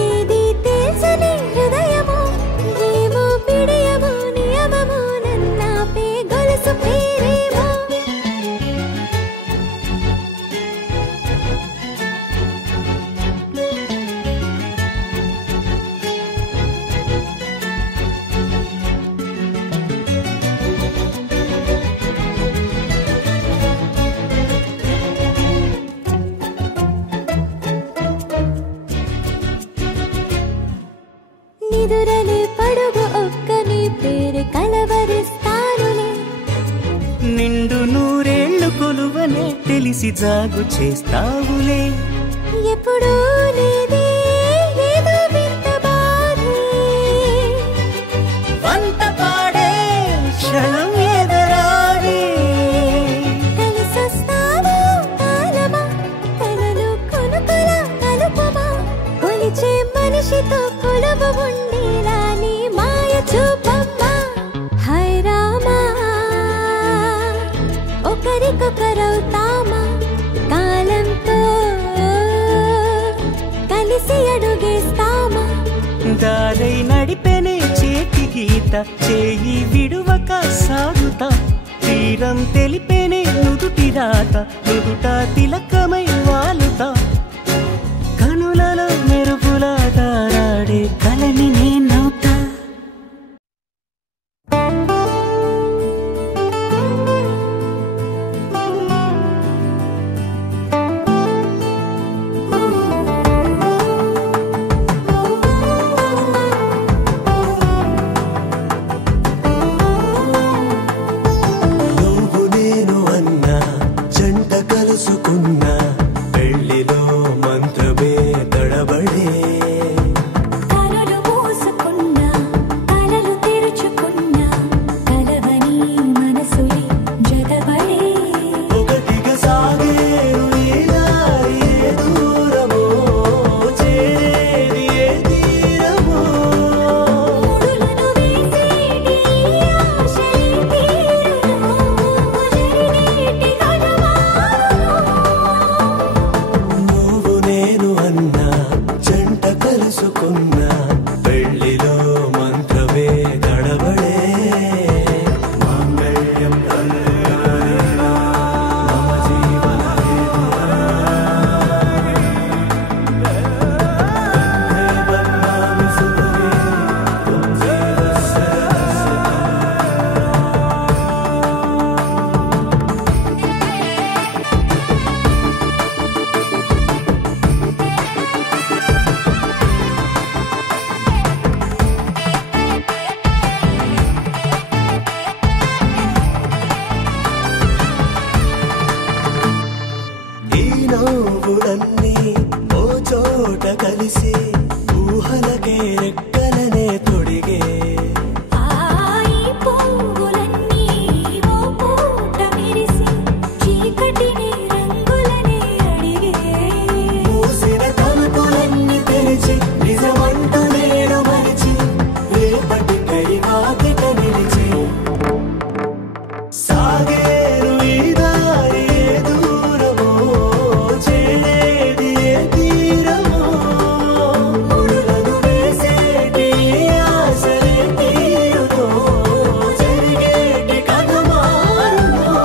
ఏది తెలుసని హృదయమో ఏమో పిడియమో నియమమో తెలిసి జాగు చేస్తావులే. ఎప్పుడూ లేదే ఏదో వింత బాధే, వంత పాడే క్షణం ఎదురాడే. కలిసొస్తావా కాలమా, కలలు కొనుకల కలుపమా, కొలిచే మనిషితో కొలువు ఉండేలా నీ మాయ చూపమ్మా. హై రామా, ఒకరికొకరవుతామా, కాలంతో కలిసి అడుగేస్తామా. దారై నడిపెనే చేతి గీత, చేయి విడువక సాగుతా. తీరం తెలిపెనే నుదుటి రాత, నుదుట తిలకమై వాలుతా. కనులలో మెరుపులా తారాడే కలని నేనవుతా. నువ్వు నేను అన్నా జంట కలుసుకున్నా, పెళ్లిలో మంత్రమే తడబడే. కనులు మూసుకున్నా, కలలు తెరుచుకున్నా, కలవని మనసులే జతపడే. ఒకటిగా సాగేరు ఈ దారి, ఏ దూరమో చేరేది ఏ తీరమో. ముడులను వేసేటి ఆశలే తీరును, జరిగేటి కథమారును. నువ్వు నేను అన్నా జంట కలుసుకున్నా, పెళ్లిలో మంత్రమే తడబడే. మాంగళ్యం తంతునానేనా, మమ జీవన హేతునా. బంధామి సుభగే తుమ్ జీవ సరసతా. ఈ నవ్వులన్నీ ఓ చోట కలిసి ఊహలకే రెక్కలనే తొడిగే. ఈ పువ్వులన్నీ ఓ పూట మెరిసి చీకటిని రంగులనే అడిగే. మూసిన తలుపులన్నీ తెరిచి నిజమంటూ నేడు మరిచి, రేపటికై వాకిట నిలిచి. సాగేరు ఈ దారి, ఏ దూరమో చేరేది ఏ తీరమో. ముడులను వేసేటి ఆశలే తీరుతో, జరిగేటి కథ మారునో.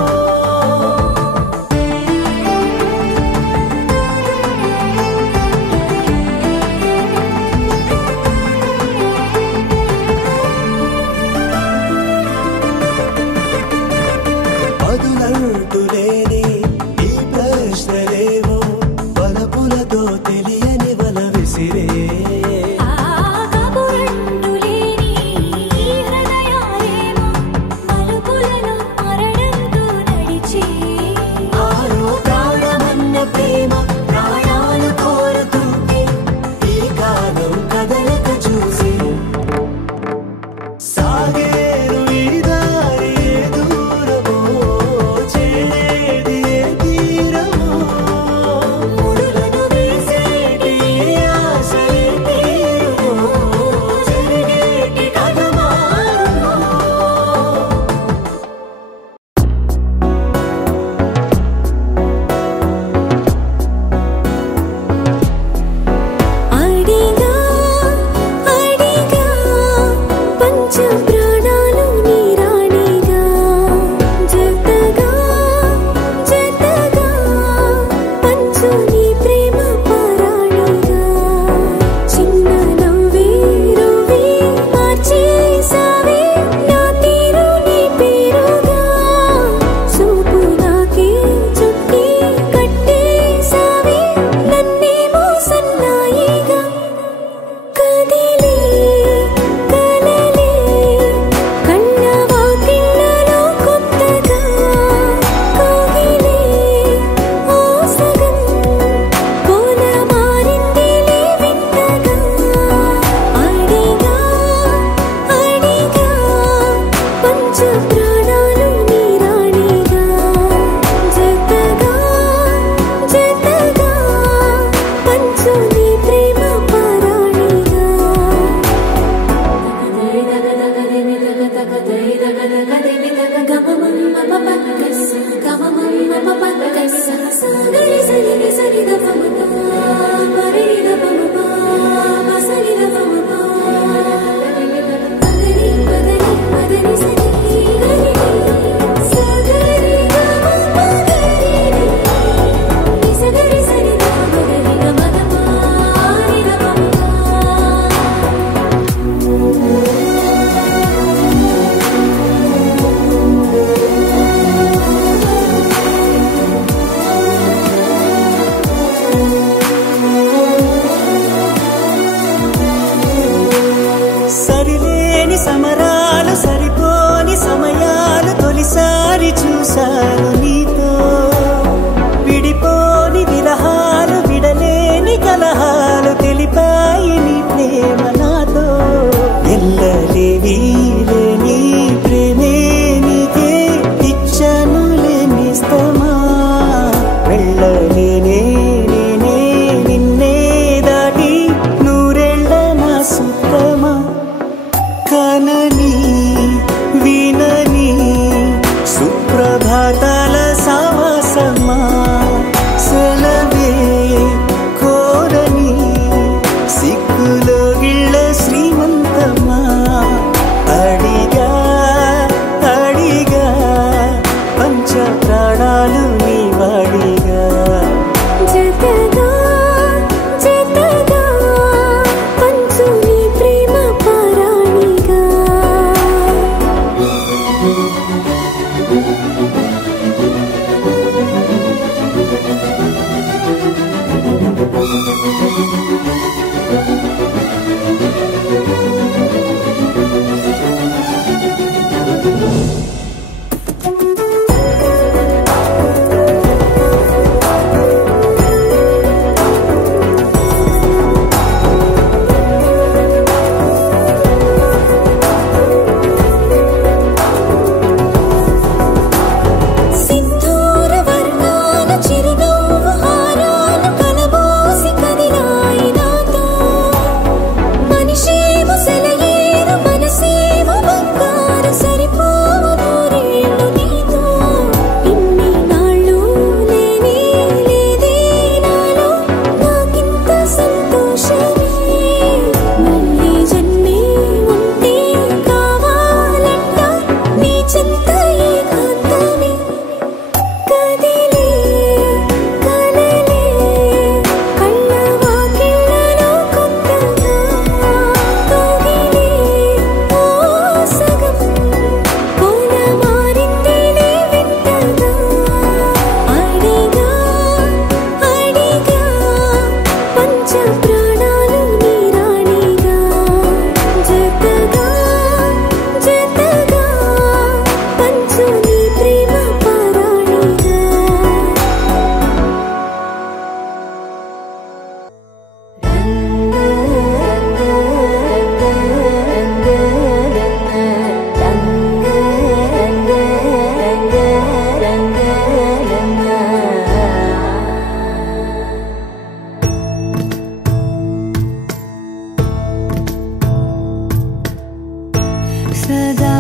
సదా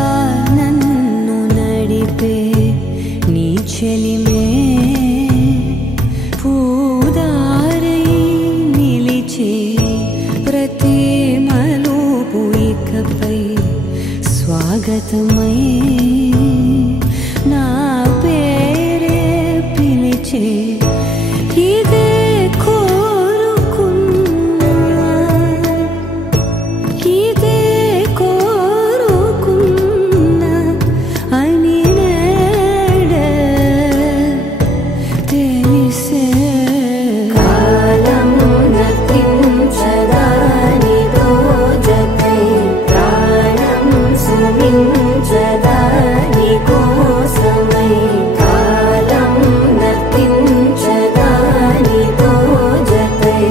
నన్ను నడిపే నీ చెలిమే పూదారై నిలిచే ప్రతి మలుపు ఇకపై స్వాగతమై నా పేరే పిలిచే ఇదే కోరుకున్నా ఇదే కోరుకున్నా అని నేడే తెలిసే కాలం నతించదానిదో జతై ప్రాణం సుమించదాని కోసమై కాలం నతించదానిదో జతై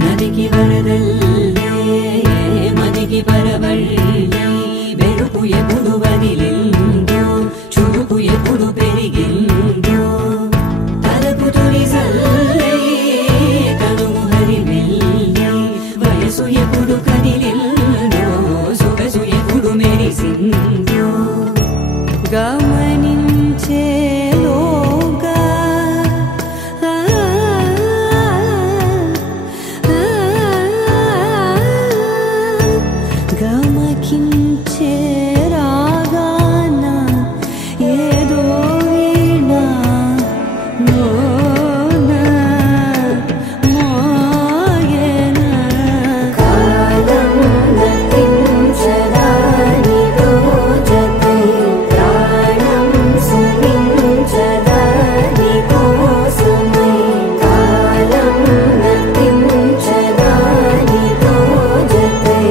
నదికి వరదల్లే మదికి పరవళ్ళే వెలుపు ఎప్పుడు వదిలిందో చురుకు ఎప్పుడు పెరిగిందో తలపు తొలి సల్లే కనుము హరివెల్లే వయసు ఎప్పుడు కదిలిందో సొగసు ఎప్పుడు మెరిసిందో గమనించేలోగా గమకించే రాగాన ఏదో వీణా మోనా మోయేనా కాలం నతించదానిదో జతై ప్రాణం సుమించదాని కోసమై కాలం నతించదానిదో జతై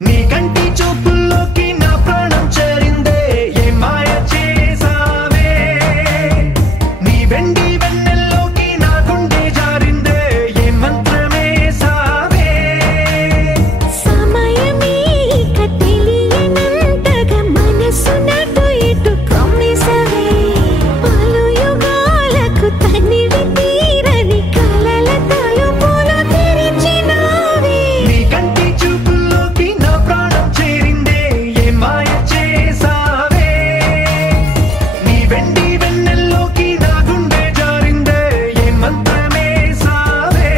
నీ కంటి చూపుల్లోకి నా ప్రాణం చేరిందే ఏ మాయ చేసావే నీ వెండి వెన్నెల్లోకి నా గుండె జారిందే ఏ మంత్రమే సావే సమయమే ఇక తెలియనంతగా మనసు నటు ఇటు కొమ్మిసవే పలు యుగాలకు తనివి తీరని కలల తలుపులు తెరిచినావే నీ కంటి చూపుల్లోకి నా ప్రాణం చేరిందే ఏ మాయ చేసావే నీ వెండి వెన్నెల్లోకి నా గుండె జారిందే ఏ మంత్రమే సావే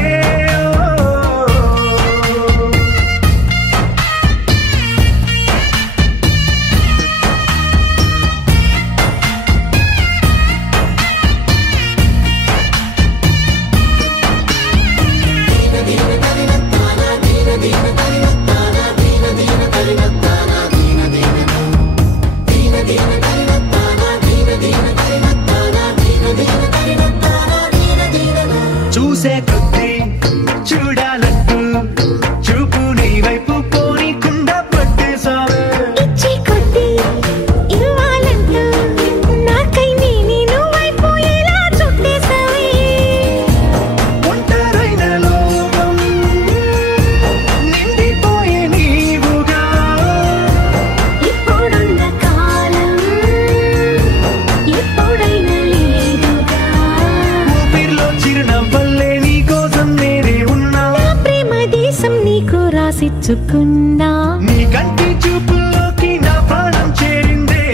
చూసే కొద్దీ చూడాలంటూ చూపు నీ వైపు పోనీకుండా పట్టేసావే ఇచ్చే కొద్దీ ఇవ్వాలంటూ నాకై నేను వైపు ఎలా చుట్టేసావే ఒంటరైన లోకం నిండిపోయే నీవుగా ఇప్పుడున్న కాలం ఎప్పుడైనా లేదుగా ఊపిరిలో చిరునవ్వల్లే నీ కోసం నేనే ఉన్నా నా ప్రేమ దేశం నీకు రాసిచ్చుకున్నా నీ కంటి చూపుల్లోకి నా ప్రాణం చేరిందే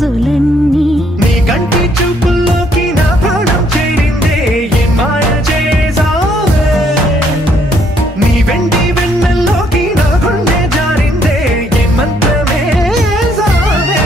రోజులన్నీ నీ కంటి చూపుల్లోకి నా ప్రాణం చేరిందే ఏం మాయ చేసావే నీ వెండి వెన్నెల్లోకి నా గుండె జారిందే ఏం మంత్రమే సావే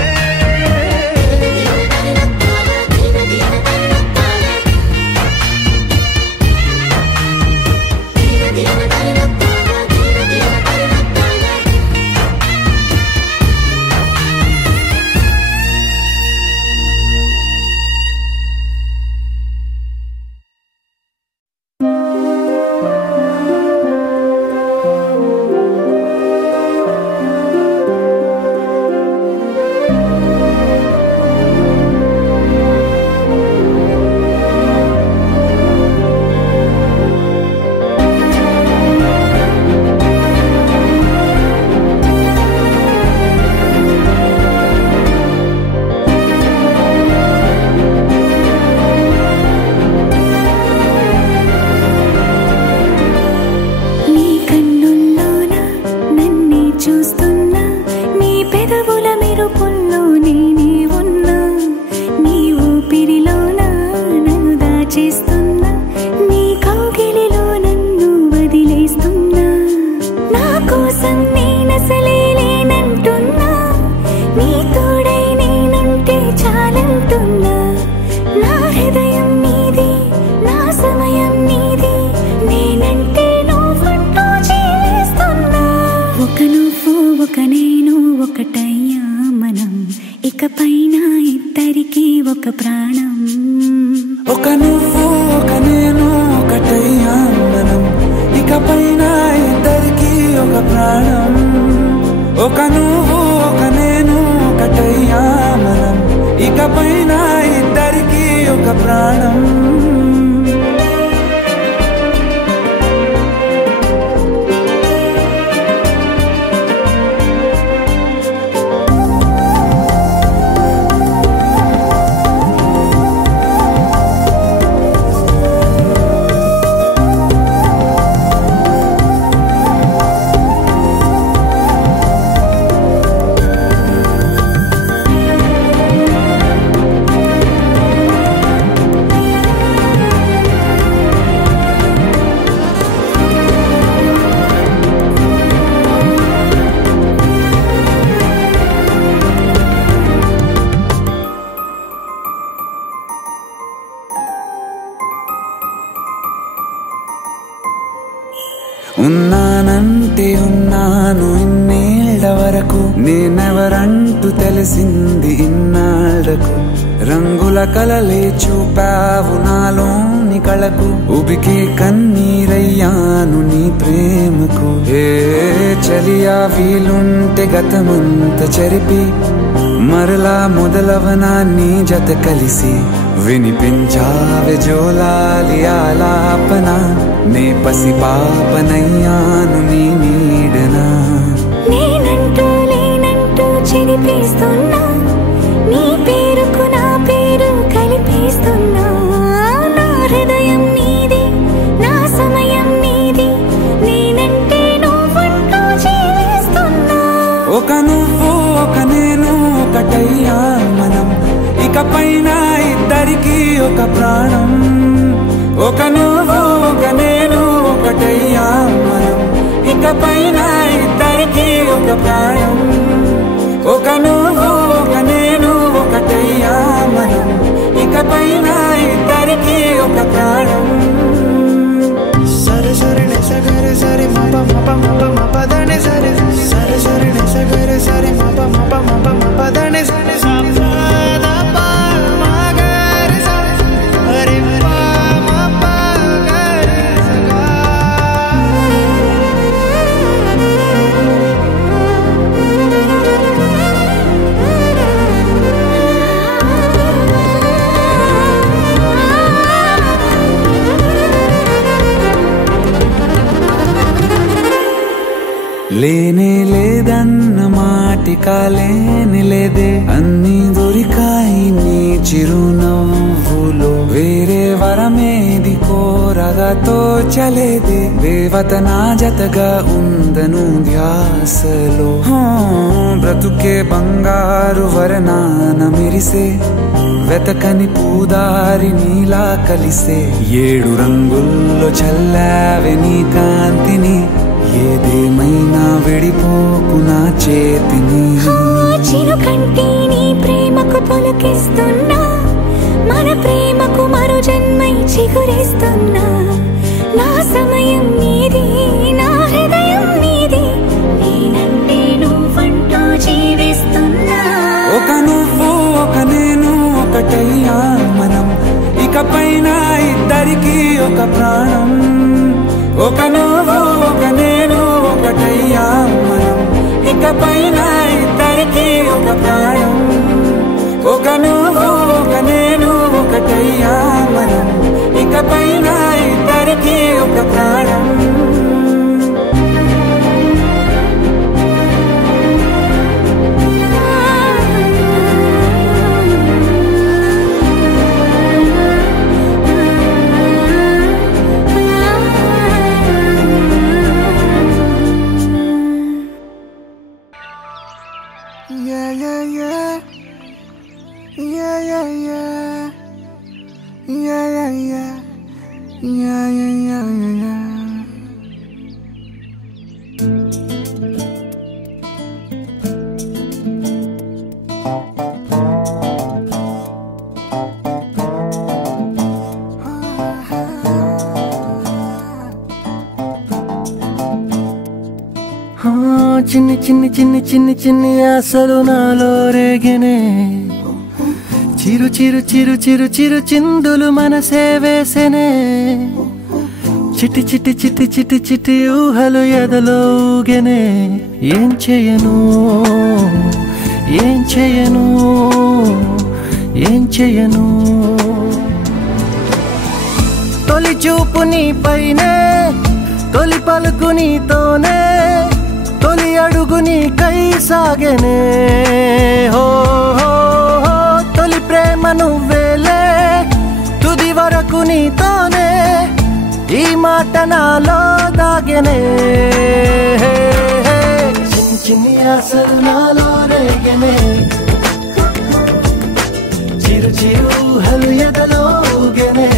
ఉన్నానంటే ఉన్నాను ఇన్నేళ్ల వరకు నేనెవరంటూ తెలిసింది ఇన్నాళ్లకు రంగుల కలలే చూపావు నాలోని కళకు ఉబికే కన్నీరయ్యాను నీ ప్రేమకు ఏ చలియా వీలుంటే గతమంత చెరిపి మరలా మొదలవనా నీ జత కలిసి వినిపించావే జోలాలి ఆలాపన నే పసి పాపనయ్యాను నీ నీడనా నేనంటూ లేనంటూ చెరిపేస్తున్నా నీ పేరుకు నా పేరు కలిపేస్తున్నా నా హృదయం నీది నా సమయం నీది నేనంటే నువ్వంటూ జీవిస్తున్నా ఒక నువ్వు ఒక నేను ఒకటయ్యా మనం ఇకపైన ఇద్దరికి ఒక ప్రాణం ఒక నువ్వు ఒక నేను ఒకటయ్యా మనం ఇకపైన ఇద్దరికి ఒక ప్రాణం ఒక నువ్వు ఒక నేను ఒకటయ్యా మనం ఇకపైన ఇద్దరికి ఒక ప్రాణం సరే సరే సగరే సరే మప మప మప మపదనే సరే సరే సరే సగరే సరే మప మప మప మపదనే సరే సపద పా మగరే సరే అరే పా మప గరే సగా లేనే లేదన్న మాటిక లేని లేదే అన్ని దొరికాయి నీ చిరునవ్వులో వేరే వరమేది కోరగా తోచ చలేదే దేవత నా జతగా ఉందను ధ్యాసలో బ్రతుకే బంగారు వరనాన మెరిసే వెతకని పూదారి నీలా కలిసే 7 రంగుల్లో చల్లావే నీ కాంతిని ఏదేమైనా విడిపోకు నా చేతిని చిరుకంటి నీ ప్రేమకు పులకిస్తున్నా మన ప్రేమకు మరో జన్మై చిగురిస్తున్నా నా సమయం నీది నా హృదయం నీది నేనంటే నువ్వంటూ జీవిస్తున్నా ఒక నువ్వు ఒక నేను ఒకటయ్యా మనం ఇకపైన ఇద్దరికి ఒక ప్రాణం ఒక నువ్వు ఒక నేను ఒకటయ్యా మనం ఇకపైన ఇద్దరికి ఒక ప్రాణం ఒక నువ్వు ఒక నేను ఒకటయ్యా మనం ఇకపైన ఇద్దరికి ఒక ప్రాణం చిన్ని చిన్ని చిన్ని చిన్ని చిన్ని ఆశలు నాలో రేగెనే చిరు చిరు చిరు చిరు చిరు చిందులు మనసే వేసెనే చిటి చిటి చిటి చిటి చిటి ఊహలు ఎదలో ఊగెనే ఏం చేయను ఏం చేయను ఏం చేయను తొలి చూపు నీ పైనే తొలి పలుకు నీతోనే తొలి అడుగు నీకై సాగెనే హో హో హో తొలి ప్రేమ నువ్వేలే తుది వరకు నీతోనే ఈ మాట నాలో దాగెనే చిన్ని చిన్ని ఆశలు నాలో రేగెనే చిరు చిరు ఊహలు ఎదలో ఊగెనే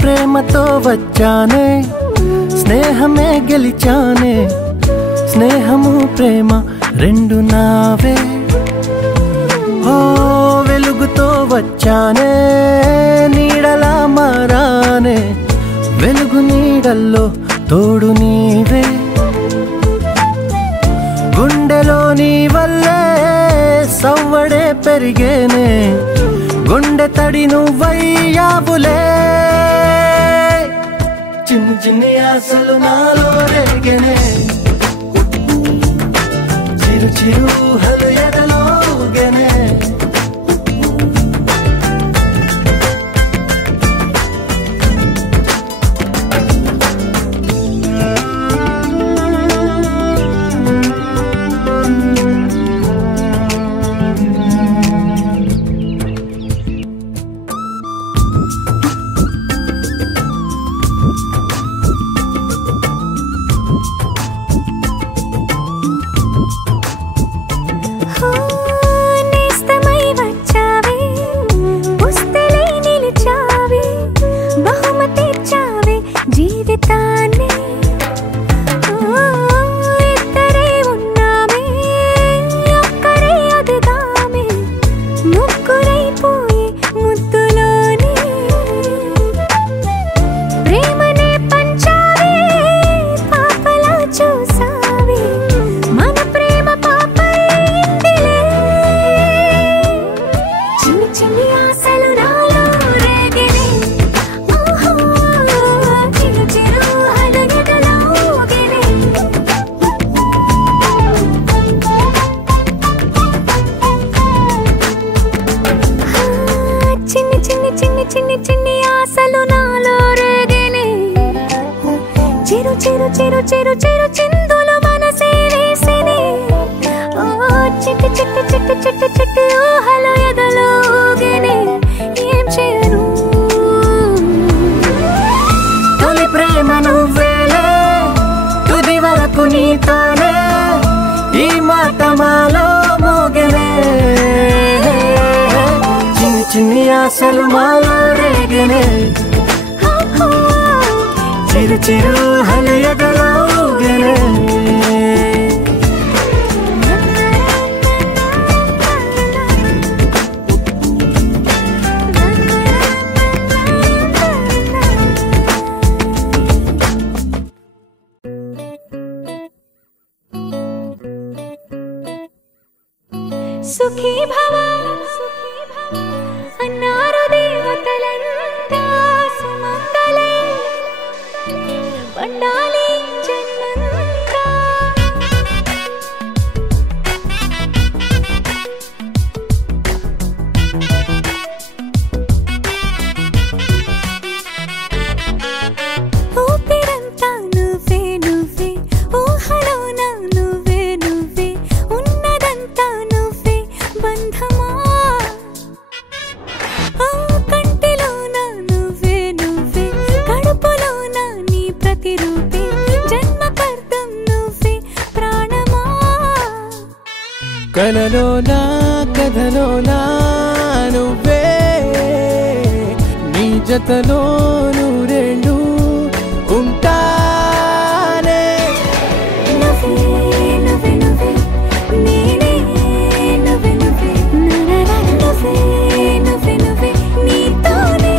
ప్రేమతో వచ్చానే స్నేహమే గెలిచానే స్నేహము ప్రేమ రెండు నావే ఓ వెలుగుతో వచ్చానే నీడలా మారానే వెలుగు నీడల్లో తోడు నీవే గుండెలో నీ వల్లే సవ్వడే పెరిగేనే గుండె తడి నువ్వయ్యావులే చిన్ని చిన్ని ఆశలు నాలో రేగెనే చిరు చిరు ఊహలు ఎదలో ఊగెనే చిరు చిరు చిరు చిరు చిందులు మనసే వేసిని చిట్టు చిట్టు చిట్టు చిట్టు చిట్టు ఊహలు ఎదలో ఊగెనే ఏం చేయను తొలి ప్రేమ నువ్వేలే తుది వరకు నీతోనే ఈ మాట మాలో మోగెనే చిన్ని చిన్ని ఆశలు మాలో రేగెనే చిరు చిరు ఊహలు ఎదలో ఊగెనే సుఖీ భవ అన్నారు దేవతలంతా సుమంగళే పండాలి జన్మంతా ఊపిరంతా నువ్వే నువ్వే ఊహలోన నువ్వే నువ్వే ఉన్నదంతా నువ్వే బంధమా కంటిలోన నువ్వే నువ్వే కడుపులోన నీ ప్రతిరూపే జన్మకర్తం నువ్వే ప్రాణమా కలలోనా కథలోనా నువ్వే నీ జతలో నూరేళ్ళు ఉంటానే నువ్వే నువ్వే నువ్వే నేనే నువ్వే నువ్వే నువ్వే నువ్వే నువ్వే నీతోనే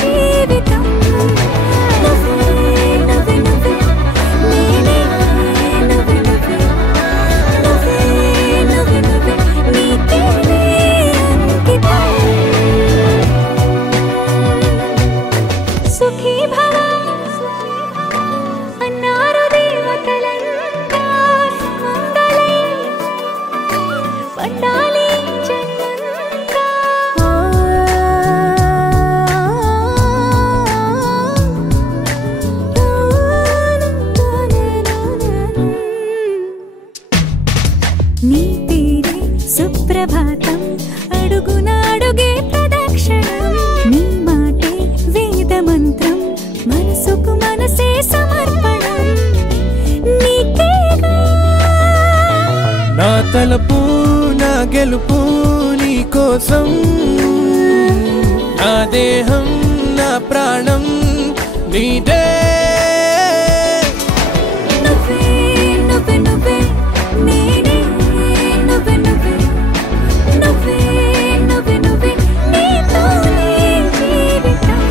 జీవితం నువ్వే నువ్వే నువ్వే నేనే నువ్వే నువ్వే నువ్వే నువ్వే నువ్వే నీకేనే అంకితం సుఖీ భవ అన్నారు దేవతలంతా సుమంగళే పండాలి జన్మంతా నీ పేరే సుప్రభాతం అడుగున అడుగే ప్రదక్షిణం నీ మాటే వేదమంత్రం మనసుకు మనసే సమర్పణం నీకేగా నా తలపు నా గెలుపు నీ కోసం నా దేహం నా ప్రాణం నీదే నువ్వే నువ్వే నువ్వే నేనే నువ్వే నువ్వే నువ్వే నువ్వే నువ్వే నీతోనే జీవితం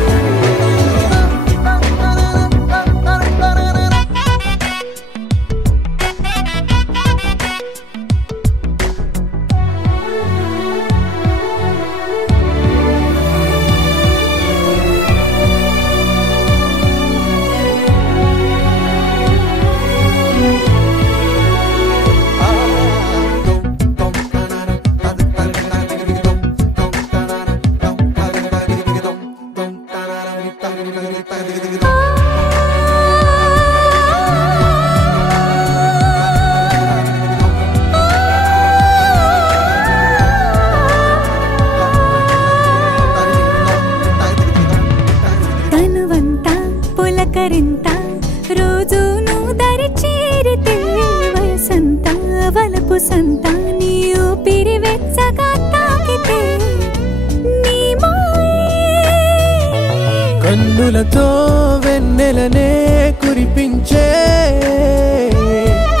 తనువంతా పులకరింత రోజు నువ్వు దరి చేరితే వయసంతా వలపు సంత నీ ఊపిరి వెచ్చగా తాకితే నీ మాయే కన్నులతో వెన్నెలనే కురిపించే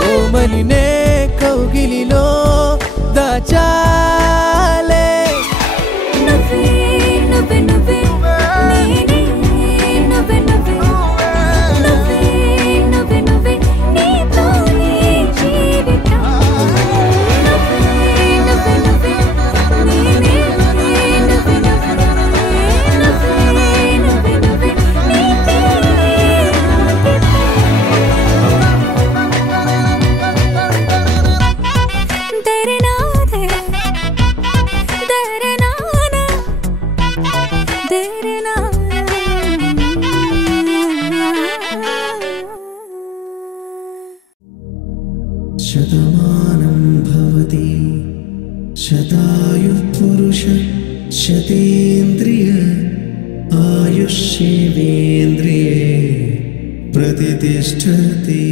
కోమలినే కౌగిలిలో దాచాలే నువ్వే నువ్వే నువ్వే నేనే నువ్వే నువ్వే నువ్వే నువ్వే నువ్వే నీతోనే జీవితం నువ్వే నువ్వే నువ్వే నేనే నువ్వే నువ్వే నువ్వే నువ్వే నువ్వే నీకే అంకితం తెరే నాదే శతమానం భవతి శతాయుః పురుష శతేంద్రియ ఆయుష్యేవేంద్రియే ప్రతిష్టతి.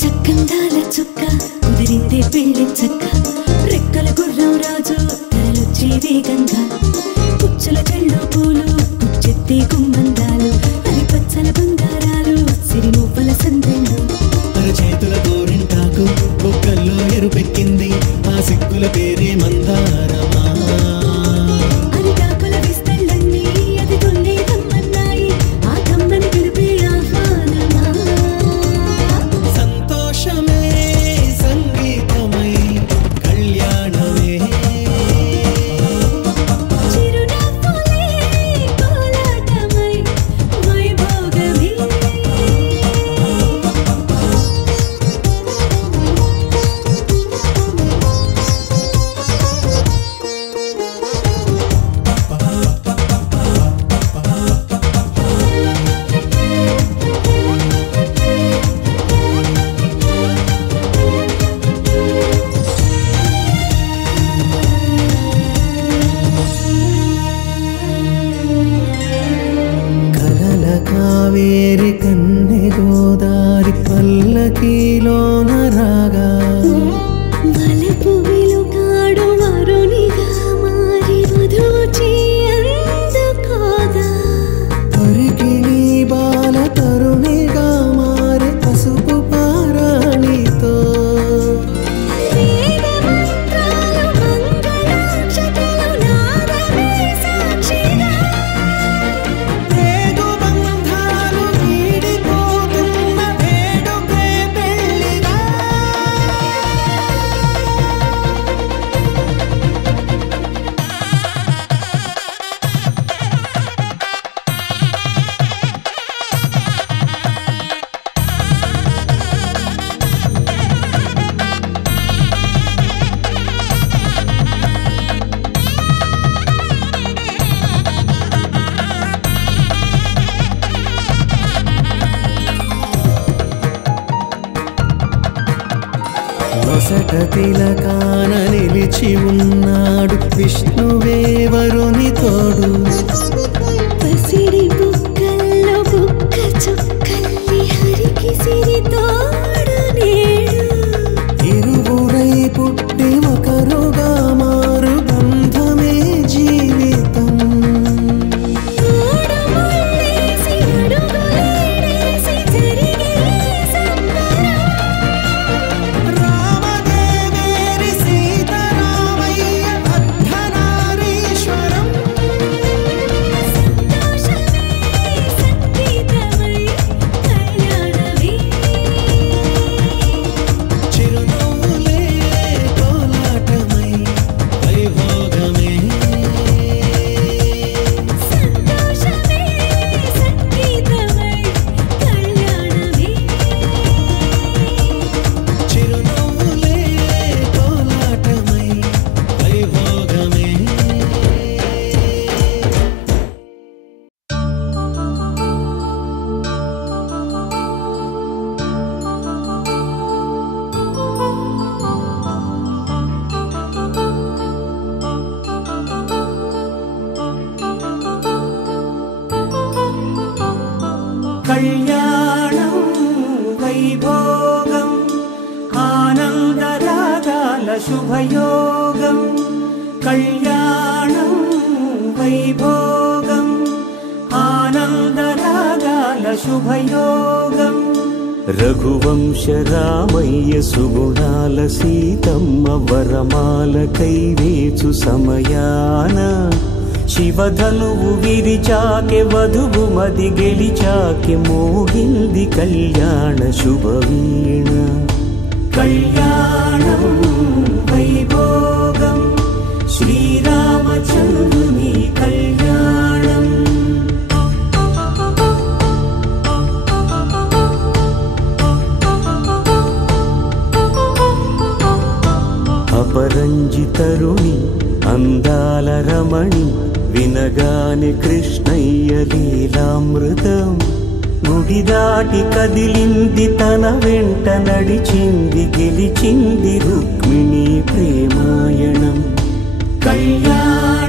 చక్కందాల చుక్క కుదిరిందే పెళ్లి చక్క రెక్కల గుర్రం రాజు తరలొచ్చే వేగంగా పుచ్చుల చెళ్ళు పూలు పుచ్చెత్తే గుమ్మందాలు అరి పచ్చల బంగారాలు సిరిమూపల సందెళ్ళు చేతుల గోరింటాకు బొక్కల్లో ఎరుపెక్కింది ఆ సిగ్గుల పేరే మందారమా. అరిటాకుల విస్తళ్ళన్నీ అది తొల్లి తమ్మన్నాయి ఆ తమ్మని పిలిపే ఆహ్వానమా. సంతోషమే సంగీతమై కళ్యాణమే చిరునవ్వులే కోలాటమై వైభోగమే. కలల కావేరి కన్నె గోదారి పల్లకీలోన రాగా వలపు వెలుగాడు వరునిగా మారి వధూచి అందుకోగా పరికిణి బాల తరుణిగా మారే పసుపు పారాణితో వేద మంత్రాలు మంగళాక్షతలు నాదమే సాక్షిగా రేగు బంధాలు వీడిపోతున్న వేడుకే పెళ్లిగా. నొసట తిలకాన నిలిచి ఉన్నాడు విష్ణువే వరుని తోడు. పసిడి బుక్కల్లో బుక్క చుక్కల్లి హరికి సిరి తోడు నేడు ఇరువురై పుట్టి ఒకరుగా మారు బంధమే జీవితం. మూడు ముళ్ళేసి అడుగులేసి జరిగే సంబరం. రామదేవేరి సీతారామయ్య అర్ధనారీశ్వరం. సంతోషమే సంగీతమై కళ్యాణమే. చిరునవ్వులే కోలాటమై వైభోగమే. సంతోషమే సంగీతమై కళ్యాణమే. చిరునవ్వులే కోలాటమై వైభోగమే. కళ్యాణం వైభోగం ఆనందరాగాల శుభయోగం. కళ్యాణం వైభోగం ఆనందరాగాల శుభయోగం. రఘువంశ రామయ్య సుగుణాల సీతమ్మ వరమాల కైవేచు సమయాన శివధనువు విరిచాకె వధువు మది గెలిచాకె మోగింది కళ్యాణ శుభవీణ. కళ్యాణం వైభోగం శ్రీరామచంద్రుని కళ్యాణం. అపరంజి తరుణి అందాల రమణి వినగానే కృష్ణయ్య లీలామృతం. గుడి దాటి కదిలింది తన వెంట నడిచింది గెలిచింది రుక్మిణి ప్రేమాయణం. కళ్యాణ